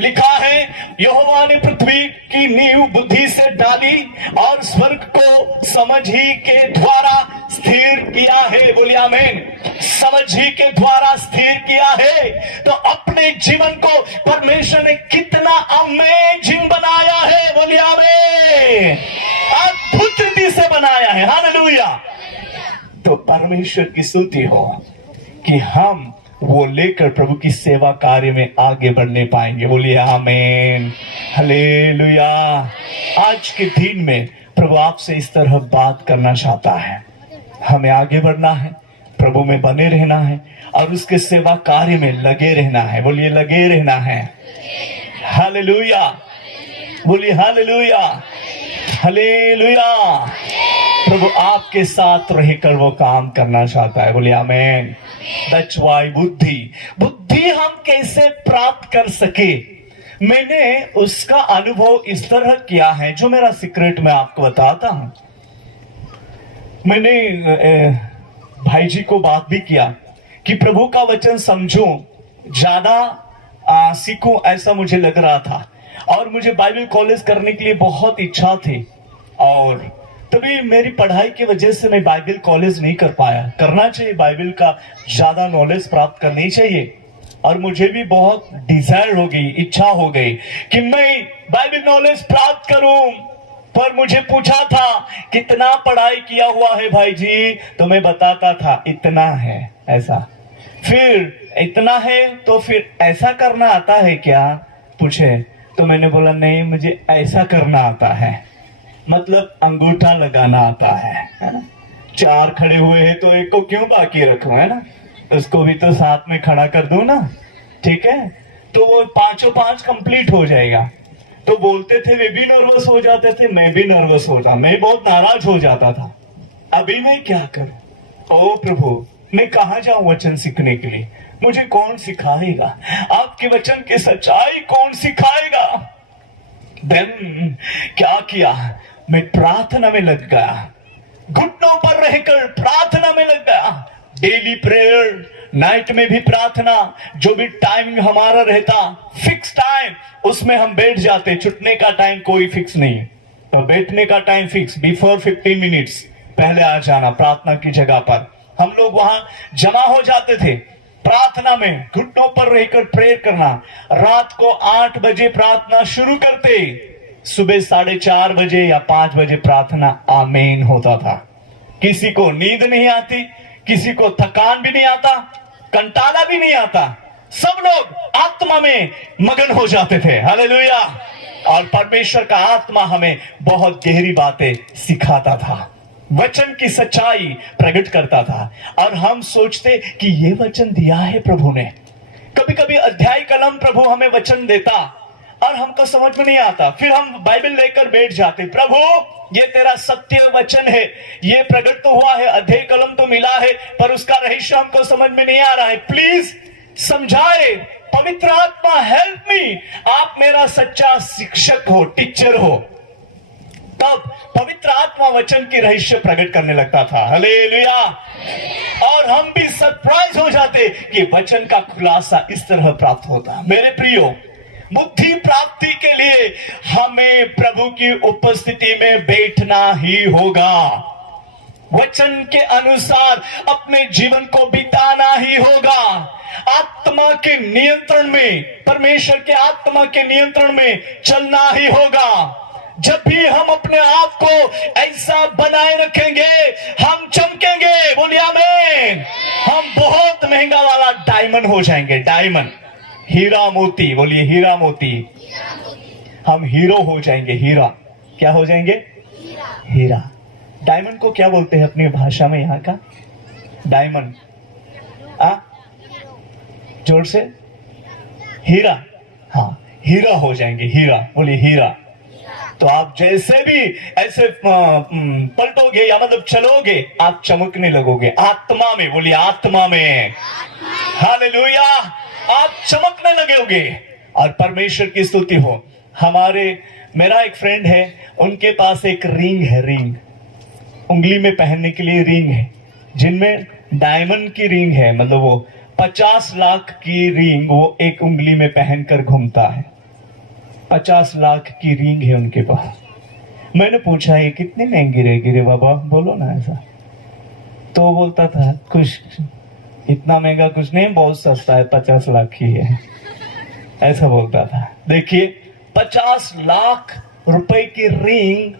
लिखा है यहोवा ने पृथ्वी की नींव बुद्धि से डाली और स्वर्ग को समझ ही के द्वारा स्थिर किया है। बोलिए आमीन। समझ ही के द्वारा स्थिर किया है। तो अपने जीवन को परमेश्वर ने कितना अमेजिंग बनाया है। बोलिए आमीन। अद्भुत रीति से बनाया है। हालेलुया। तो परमेश्वर की स्तुति हो कि हम वो लेकर प्रभु की सेवा कार्य में आगे बढ़ने पाएंगे। बोलिए आमीन। हालेलुया। आज के दिन में प्रभु आपसे इस तरह बात करना चाहता है। हमें आगे बढ़ना है, प्रभु में बने रहना है और उसके सेवा कार्य में लगे रहना है। बोलिए लगे रहना है। हालेलुया। बोलिए हालेलुया। हालेलुया। प्रभु आपके साथ रहकर वो काम करना चाहता है। बोलिए आमीन। That's why बुद्धि हम कैसे प्राप्त कर सके, मैंने उसका अनुभव इस तरह किया है, जो मेरा सीक्रेट मैं आपको बताता हूं। मैंने भाई जी को बात भी किया कि प्रभु का वचन समझूं, ज्यादा सीखूं, ऐसा मुझे लग रहा था और मुझे बाइबल कॉलेज करने के लिए बहुत इच्छा थी और तभी मेरी पढ़ाई की वजह से मैं बाइबल कॉलेज नहीं कर पाया। करना चाहिए, बाइबल का ज्यादा नॉलेज प्राप्त करनी चाहिए और मुझे भी बहुत डिजायर हो गई, इच्छा हो गई कि मैं बाइबल नॉलेज प्राप्त करूं। पर मुझे पूछा था कितना पढ़ाई किया हुआ है भाई जी, तो मैं बताता था इतना है, ऐसा। फिर इतना है तो फिर ऐसा करना आता है क्या पूछे, तो मैंने बोला नहीं, मुझे ऐसा करना आता है, मतलब अंगूठा लगाना आता है ना। चार खड़े हुए हैं तो एक को क्यों बाकी रखूं, है ना, उसको भी तो साथ में खड़ा कर दूं ना, ठीक है, तो वो पांचों पांच कंप्लीट हो जाएगा। तो बोलते थे, वे भी नर्वस हो जाते थे, मैं भी नर्वस होता, मैं बहुत नाराज हो जाता था। अभी मैं क्या करूं, ओ प्रभु मैं कहां जाऊं वचन सीखने के लिए, मुझे कौन सिखाएगा, आपके वचन की सच्चाई कौन सिखाएगा। देन क्या किया, मैं प्रार्थना में लग गया, घुटनों पर रहकर प्रार्थना में लग गया। डेली प्रेयर, नाइट में भी प्रार्थना, जो भी टाइम हमारा रहता फिक्स टाइम, उसमें हम बैठ जाते। छुटने का टाइम कोई फिक्स नहीं, तो बैठने का टाइम फिक्स, बिफोर 15 मिनट्स पहले आ जाना प्रार्थना की जगह पर। हम लोग वहां जमा हो जाते थे, प्रार्थना में घुटनों पर रहकर प्रेयर करना। रात को 8 बजे प्रार्थना शुरू करते, सुबह 4:30 बजे या 5 बजे प्रार्थना आमीन होता था। किसी को नींद नहीं आती, किसी को थकान भी नहीं आता, कंटाला भी नहीं आता, सब लोग आत्मा में मगन हो जाते थे। हालेलुया। और परमेश्वर का आत्मा हमें बहुत गहरी बातें सिखाता था, वचन की सच्चाई प्रकट करता था और हम सोचते कि ये वचन दिया है प्रभु ने। कभी कभी अध्याय कलम प्रभु हमें वचन देता और हमको समझ में नहीं आता, फिर हम बाइबल लेकर बैठ जाते, प्रभु ये तेरा सत्य वचन है, ये प्रकट तो हुआ है, अध्याय कलम तो मिला है, पर उसका रहस्य हमको समझ में नहीं आ रहा है, प्लीज समझाए, पवित्र आत्मा हेल्प मी, आप मेरा सच्चा शिक्षक हो, टीचर हो। तब पवित्र आत्मा वचन की रहस्य प्रकट करने लगता था। हालेलुया। और हम भी सरप्राइज हो जाते कि वचन का खुलासा इस तरह प्राप्त होता। मेरे प्रियो, बुद्धि प्राप्ति के लिए हमें प्रभु की उपस्थिति में बैठना ही होगा, वचन के अनुसार अपने जीवन को बिताना ही होगा, आत्मा के नियंत्रण में, परमेश्वर के आत्मा के नियंत्रण में चलना ही होगा। जब भी हम अपने आप को ऐसा बनाए रखेंगे, हम चमकेंगे। बोलिए आमीन। हम बहुत डायमंड हो जाएंगे, डायमंड, हीरा मोती, बोलिए हीरा मोती। हम हीरो हो जाएंगे, हीरा, क्या हो जाएंगे? हीरा। डायमंड को क्या बोलते हैं अपनी भाषा में यहाँ का? डायमंड, जोर से, हीरा। हाँ, हीरा हो जाएंगे, हीरा, बोलिए हीरा। तो आप जैसे भी ऐसे पलटोगे या मतलब चलोगे, आप चमकने लगोगे आत्मा में, बोलिए आत्मा में। हालेलुया, आप चमकने लगोगे और परमेश्वर की स्तुति हो। मेरा एक फ्रेंड है, उनके पास एक रिंग है, रिंग, उंगली में पहनने के लिए रिंग है, जिनमें डायमंड की रिंग है, मतलब वो 50 लाख की रिंग वो एक उंगली में पहनकर घूमता है। 50 लाख की रिंग है उनके पास। मैंने पूछा ये कितनी महंगी रहेगी रे बाबा, बोलो ना ऐसा। तो वो बोलता था कुछ इतना महंगा कुछ नहीं, बहुत सस्ता है, 50 लाख ही है, ऐसा बोलता था। देखिए 50 लाख रुपए की रिंग,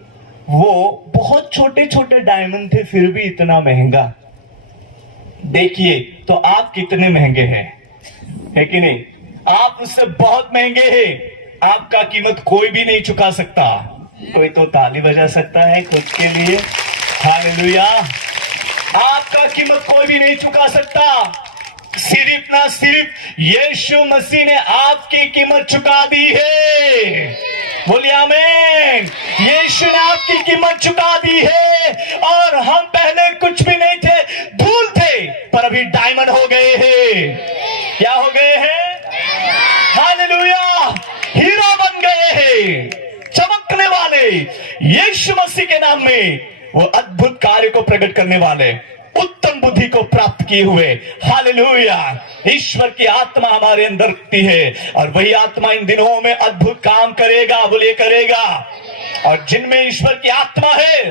वो बहुत छोटे छोटे डायमंड थे, फिर भी इतना महंगा। देखिए तो आप कितने महंगे हैं, है कि नहीं? आप उससे बहुत महंगे हैं। आपका कीमत कोई भी नहीं चुका सकता। कोई तो ताली बजा सकता है खुद के लिए, हालेलुया। आपका कीमत कोई भी नहीं चुका सकता। सिर्फ ना सिर्फ यीशु मसीह ने आपकी कीमत चुका दी है, बोलिए आमीन। यीशु ने आपकी कीमत चुका दी है, और हम पहले कुछ भी नहीं थे, धूल थे, पर अभी डायमंड हो गए हैं। क्या हो गए हैं? हालेलुया, हीरा बन गए हैं, चमकने वाले। यीशु मसीह के नाम में वो अद्भुत कार्य को प्रकट करने वाले, उत्तम बुद्धि को प्राप्त किए हुए, हालेलुया। ईश्वर की आत्मा हमारे अंदर रखती है, और वही आत्मा इन दिनों में अद्भुत काम करेगा, बोलिए करेगा। और जिनमें ईश्वर की आत्मा है,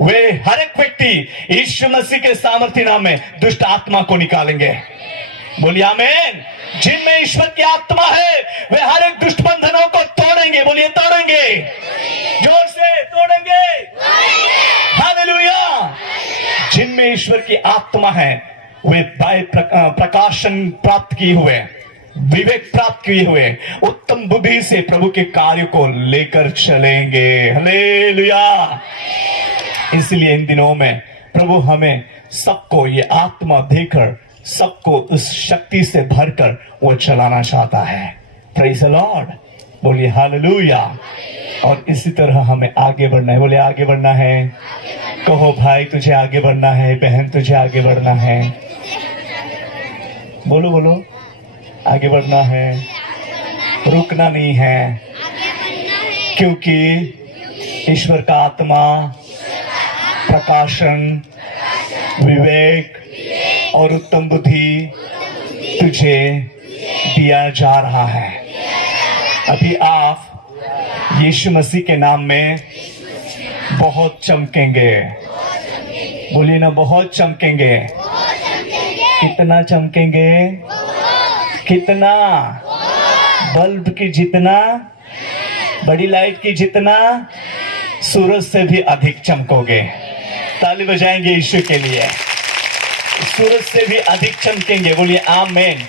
वे हर एक व्यक्ति यीशु मसीह के सामर्थ्य नाम में दुष्ट आत्मा को निकालेंगे, बोलिए आमीन। जिनमें ईश्वर की आत्मा है, वे हर एक दुष्ट बंधनों को तोड़ेंगे, बोलिए तोड़ेंगे, जोर से तोड़ेंगे, हालेलुया। जिनमें ईश्वर की आत्मा है, वे प्रकाशन प्राप्त किए हुए, विवेक प्राप्त किए हुए, उत्तम बुद्धि से प्रभु के कार्य को लेकर चलेंगे, हालेलुया। इसलिए इन दिनों में प्रभु हमें सबको ये आत्मा देकर, सबको उस शक्ति से भरकर वो चलाना चाहता है। प्रेज़ द लॉर्ड, बोलिए हालेलुया। और इसी तरह हमें आगे बढ़ना है, बोले आगे बढ़ना है। कहो भाई तुझे आगे बढ़ना है, बहन तुझे आगे बढ़ना है, बोलो बोलो, आगे बढ़ना है, रुकना नहीं है, क्योंकि ईश्वर का आत्मा प्रकाशन, विवेक और उत्तम बुद्धि तुझे दिया जा रहा है। अभी आप यीशु मसीह के नाम में बहुत चमकेंगे, बोलिए ना, बहुत चमकेंगे। कितना चमकेंगे? कितना? बल्ब की जितना, बड़ी लाइट की जितना, सूरज से भी अधिक चमकोगे। ताली बजाएंगे यीशु के लिए। सूरज से भी अधिक चमकेंगे, बोलिए आमीन।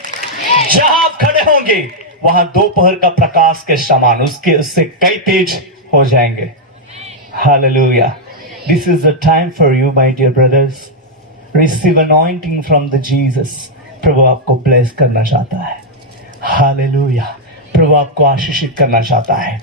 जहां आप खड़े होंगे वहां दोपहर का प्रकाश के समान, उससे कई तेज हो जाएंगे। Hallelujah. This is the time for you, my dear brothers. Receive anointing from the Jesus. प्रभु आपको ब्लेस करना चाहता है, हालेलुया। प्रभु आपको आशीषित करना चाहता है।